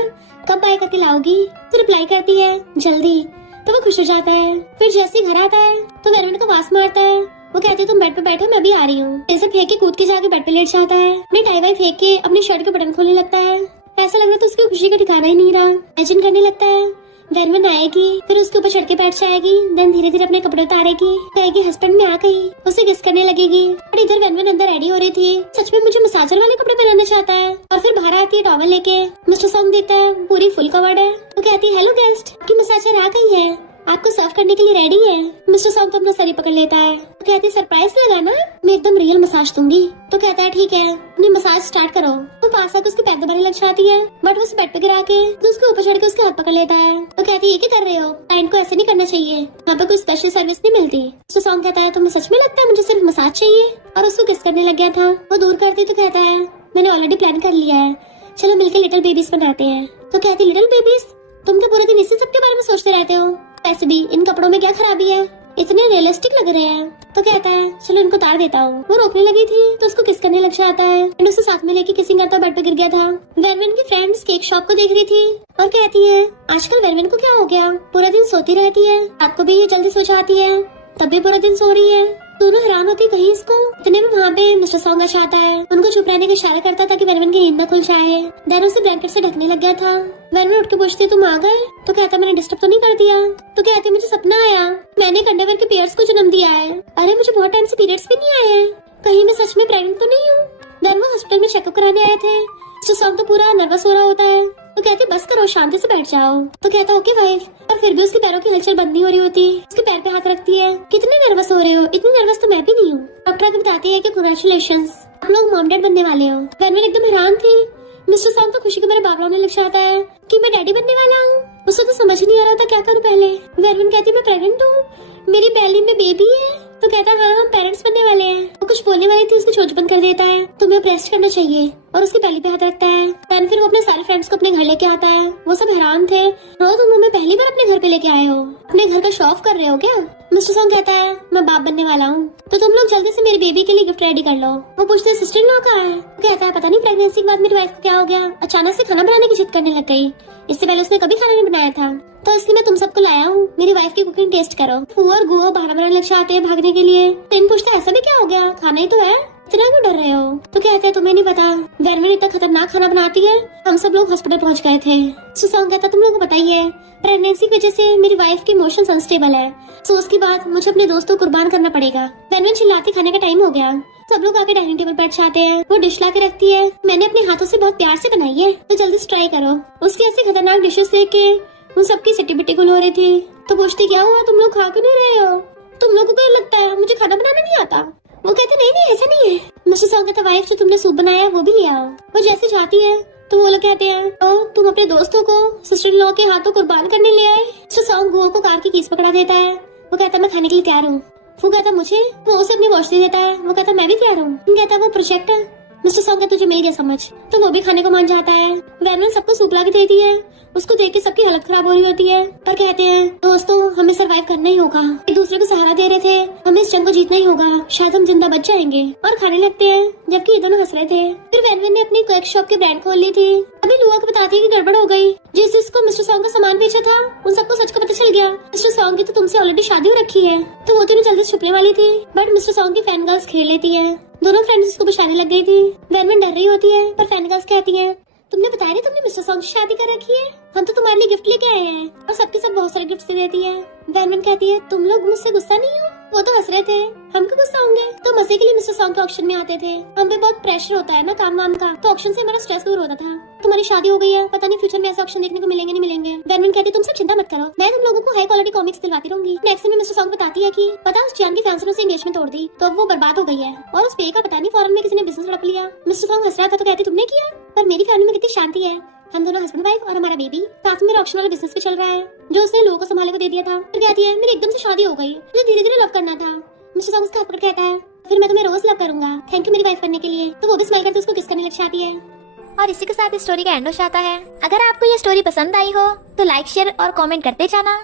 कब बाय करके लाओगी? तो रिप्लाई करती है जल्दी। तो वो खुश हो जाता है। फिर जैसे घर आता है तो वेरन को आवाज मारता है। वो कहती है तुम बेड पे बैठो मैं भी आ रही हूँ। ऐसे फेंक के कूद के जाके बेड पे लेट जाता है। अपनी टाई वाई फेंक के अपनी शर्ट के बटन खोलने लगता है। ऐसा लग रहा था उसकी खुशी का ठिकाना ही नहीं रहा। इमेजिन करने लगता है वेरवन आएगी, फिर उसके ऊपर चढ़ के बैठ जाएगी, देन धीरे धीरे अपने कपड़े उतारेगी, कहेगी हस्बैंड में आ गई, उसे किस करने लगेगी। और इधर वेरवन अंदर रेडी हो रही थी, सच में मुझे मसाजर वाले कपड़े पहनाना चाहता है। और फिर बाहर आती है टॉवल लेके। मिस्टर सॉन्ग देखता है पूरी फुल कवर्ड है। तो कहती है हेलो गेस्ट, आपकी मसाजर आ गई है, आपको सर्व करने के लिए रेडी है। मिस्टर सॉन्ग तो अपना सर ही पकड़ लेता है। तो कहती है सरप्राइज लगाना, मैं एकदम रियल मसाज दूंगी। तो कहता है ठीक है, अपनी मसाज स्टार्ट करो। तो पास आकर उसके पैर दबाने लग जाती है, बट वो उसे बेड पे गिरा के तो उसके ऊपर चढ़ के उसके हाथ पकड़ लेता है। तो कहती है ये क्या कर रहे हो, क्लाइंट को ऐसे नहीं करना चाहिए, वहाँ पे कोई स्पेशल सर्विस नहीं मिलती। मिस्टर सॉन्ग कहता है तुम्हें सच में लगता है मुझे सिर्फ मसाज चाहिए? और उसको किस करने लग गया था। वो दूर करती तो कहता है मैंने ऑलरेडी प्लान कर लिया है, चलो मिलकर लिटिल बेबीज बनाते हैं। तो कहती लिटिल बेबीज, तुम तो पूरे दिन इसी सब के बारे में सोचते रहते हो, वैसे भी इन कपड़ों में क्या खराबी है, इतने रियलिस्टिक लग रहे हैं। तो कहता है चलो इनको उतार देता हूँ। वो रोकने लगी थी तो उसको किस करने लग जाता है एंड उसे साथ में लेके किसिंग करता बेड पे गिर गया था। वेरवन की फ्रेंड्स केक शॉप को देख रही थी और कहती है आजकल वेरवन को क्या हो गया, पूरा दिन सोती रहती है, रात को भी ये जल्दी सो जाती है, तब भी पूरा दिन सो रही है। दोनों हैरान होती कहीं इसको। इतने में वहाँ पे मिस्टर सॉन्ग आता है, उनको चुप रहने का इशारा करता ताकि वेरवन की नींद न खुल जाए। देन उसे ब्लैंकेट से ढकने लग गया था। वेरवन उठ के पूछती तुम आ गए? तो कहता मैंने डिस्टर्ब तो नहीं कर दिया? तो कहती मुझे सपना आया, मैंने एक अंडरवेयर के पेयर्स को जन्म दिया है। अरे मुझे बहुत टाइम से पीरियड्स भी नहीं आए हैं, कहीं मैं सच में प्रेग्नेंट तो नहीं हूँ? देन वो हॉस्पिटल में चेकअप कराने आए थे। मिस्टर सॉन्ग तो पूरा नर्वस हो रहा होता है। तो कहती बस करो शांति से बैठ जाओ। तो कहता ओके वाइफ, पर फिर भी उसके पैरों की हलचल बंद नहीं हो रही होती। उसके पैर पे हाथ रखती है, कितने नर्वस हो रहे हो? इतनी नर्वस तो मैं भी नहीं हूँ। डॉक्टर आके बताती है कि कांग्रेचुलेशंस, आप लोग मॉम डैड बनने वाले हो। वेरवन एकदम हैरान थी। मिस्टर सॉन्ग तो खुशी के मेरे बाबला होने लग जाता है कि मैं डैडी बनने वाला हूँ। उसे तो समझ नहीं आ रहा था क्या करूँ पहले। वेरवन कहती मैं प्रेग्नेंट हूँ, मेरी बेली में बेबी है। तो कहता हाँ हम पेरेंट्स बनने वाले हैं। वो कुछ बोलने वाली थी, उसकी चोंच बंद कर देता है, तुम्हें ब्रेस्ट करना चाहिए, और उसकी बेली पे हाथ रखता है। देन फिर वो अपने सारे फ्रेंड्स को अपने घर लेके आता है। वो सब हैरान थे, रो तुम हमें पहली बार अपने घर पे लेके आए हो, अपने घर का शो ऑफ कर रहे हो क्या? मिस्टर सॉन्ग कहता है मैं बाप बनने वाला हूँ, तो तुम लोग जल्दी से मेरी बेबी के लिए गिफ्ट रेडी कर लो। वो पूछते सिस्टर इन लॉ कहाँ है? कहता है पता नहीं प्रेगनेंसी के बाद मेरी वाइफ को क्या हो गया, अचानक से खाना बनाने की जिद करने लग गई, इससे पहले उसने कभी खाना नहीं बनाया था, तो इसलिए मैं तुम सबको लाया हूँ, मेरी वाइफ की कुकिंग टेस्ट करो। फू और गुओ बहाना बनाने लग जाते हैं भागने के लिए। टिन पूछता है ऐसा भी क्या हो गया, खाना ही तो है, इतना क्यों डर रहे हो? तो कहते हैं तुम्हें नहीं पता वेरवन इतना खतरनाक खाना बनाती है, हम सब लोग हॉस्पिटल पहुंच गए थे। सॉन्ग कहता तुम लोगों को पता ही है प्रेगनेंसी की वजह से मेरी वाइफ की इमोशन अनस्टेबल है, सो उसके बाद मुझे अपने दोस्तों को कुर्बान करना पड़ेगा। वेरवन चिल्लाती खाने का टाइम हो गया। सब लोग आके डाइनिंग टेबल बैठ जाते हैं। वो डिश ला के रखती है, मैंने अपने हाथों से बहुत प्यार से बनाई है, तो जल्दी से ट्राई करो। उसकी ऐसी खतरनाक डिशेस देख के उन सबकी सिटी बिटी गुल हो रही थी। तो पूछती क्या हुआ तुम लोग खा क्यों नहीं रहे हो? तुम लोगों को लगता है मुझे खाना बनाना नहीं आता। वो कहते नहीं नहीं ऐसा नहीं है। मिस्टर सॉन्ग कहता वाइफ जो तुमने सूप बनाया है वो भी ले आओ। वो जैसे जाती है तो वो लोग कहते हैं तो तुम अपने दोस्तों को सिस्टर इन लॉ के हाथों कुर्बान करने ले आए। मिस्टर सॉन्ग वो को कार की कीज पकड़ा देता है। वो कहता मैं खाने के लिए तैयार हूँ। वो कहता मुझे, वो उसे अपनी वॉच दे देता है। वो कहता मैं भी तैयार हूँ। कहता वो प्रोजेक्ट है। मिस्टर सॉन्ग कहता तुझे मिल गया समझ। तो वो भी खाने को मान जाता है। वैनवन सबको सूप ला के देती है। उसको देख के सबकी हालत खराब हो रही होती है और कहते हैं दोस्तों हमें सरवाइव करना ही होगा। एक दूसरे को सहारा दे रहे थे, हमें इस जंग को जीतना ही होगा, शायद हम जिंदा बच जाएंगे। और खाने लगते हैं जबकि ये दोनों हंस रहे थे। फिर वैनवन ने अपनी केक शॉप की ब्रांड खोल ली थी। अभी लुआ को बताती है कि गड़बड़ हो गई। जिसको मिस्टर सॉन्ग का सामान बेचा था उन सबको सच का पता चल गया। मिस्टर सॉन्ग की तो तुमसे ऑलरेडी शादी हो रखी है। तो वो तीनों जल्दी छुपने वाली थी बट मिस्टर सॉन्ग की फैन गर्ल्स खेल लेती है। दोनों फ्रेंड्स उसको बिशाने लग गई थी। वैनवन डर रही होती है पर फैन गर्ल्स कहती है तुमने बताया नहीं तुमने मिस्टर सॉन्ग से शादी कर रखी है, हम तो तुम्हारे लिए गिफ्ट लेके आए हैं। और सबके सब बहुत सारे गिफ्ट दे देती है। वैनवन कहती है तुम लोग मुझसे गुस्सा नहीं हो। वो तो हंस रहे थे, हम क्यों गुस्सा होंगे। तो मजे के लिए मिस्टर सॉन्ग के ऑक्शन में आते थे। हम पे बहुत प्रेशर होता है ना काम वाम का, तो ऑक्शन से हमारा स्ट्रेस दूर होता था। तुम्हारी शादी हो गई है, पता नहीं फ्यूचर में ऐसे ऑक्शन देखने को मिलेंगे नहीं मिलेंगे। वैनवन कहती तुम सब चिंता मत करो, मैं तुम लोगों को हाई क्वालिटी कॉमिक्स दिलवाती रहूंगी। नेक्स्ट में मिस्टर सॉन्ग बताती है कि पता उस जान की फैंस ने उसे एंगेजमेंट तोड़ दी तो अब वो बर्बाद हो गई है और उस पे का पता नहीं फॉरेन में किसी ने बिजनेस हड़प लिया। मिस्टर सॉन्ग हंस रहा था तो कहती तुमने किया, पर मेरी फैमिली में कितनी शांति है, हम दोनों हस्बैंड वाइफ और हमारा बेबी, साथ में ऑक्शन वाला बिजनेस भी चल रहा है जो उसने लोगों को संभालने को दे दिया था। फिर कहती है मेरी एकदम से शादी हो गई, मुझे धीरे धीरे लव करना था। मिस्टर सॉन्ग उसका हाथ पकड़ कहता है फिर मैं तुम्हें रोज लव करूंगा, थैंक यू मेरी वाइफ बनने के लिए। तो वो भी स्माइल करके उसको किस करने लग जाती है। और इसी के साथ इस स्टोरी का एंड हो जाता है। अगर आपको ये स्टोरी पसंद आई हो तो लाइक शेयर और कमेंट करते जाना।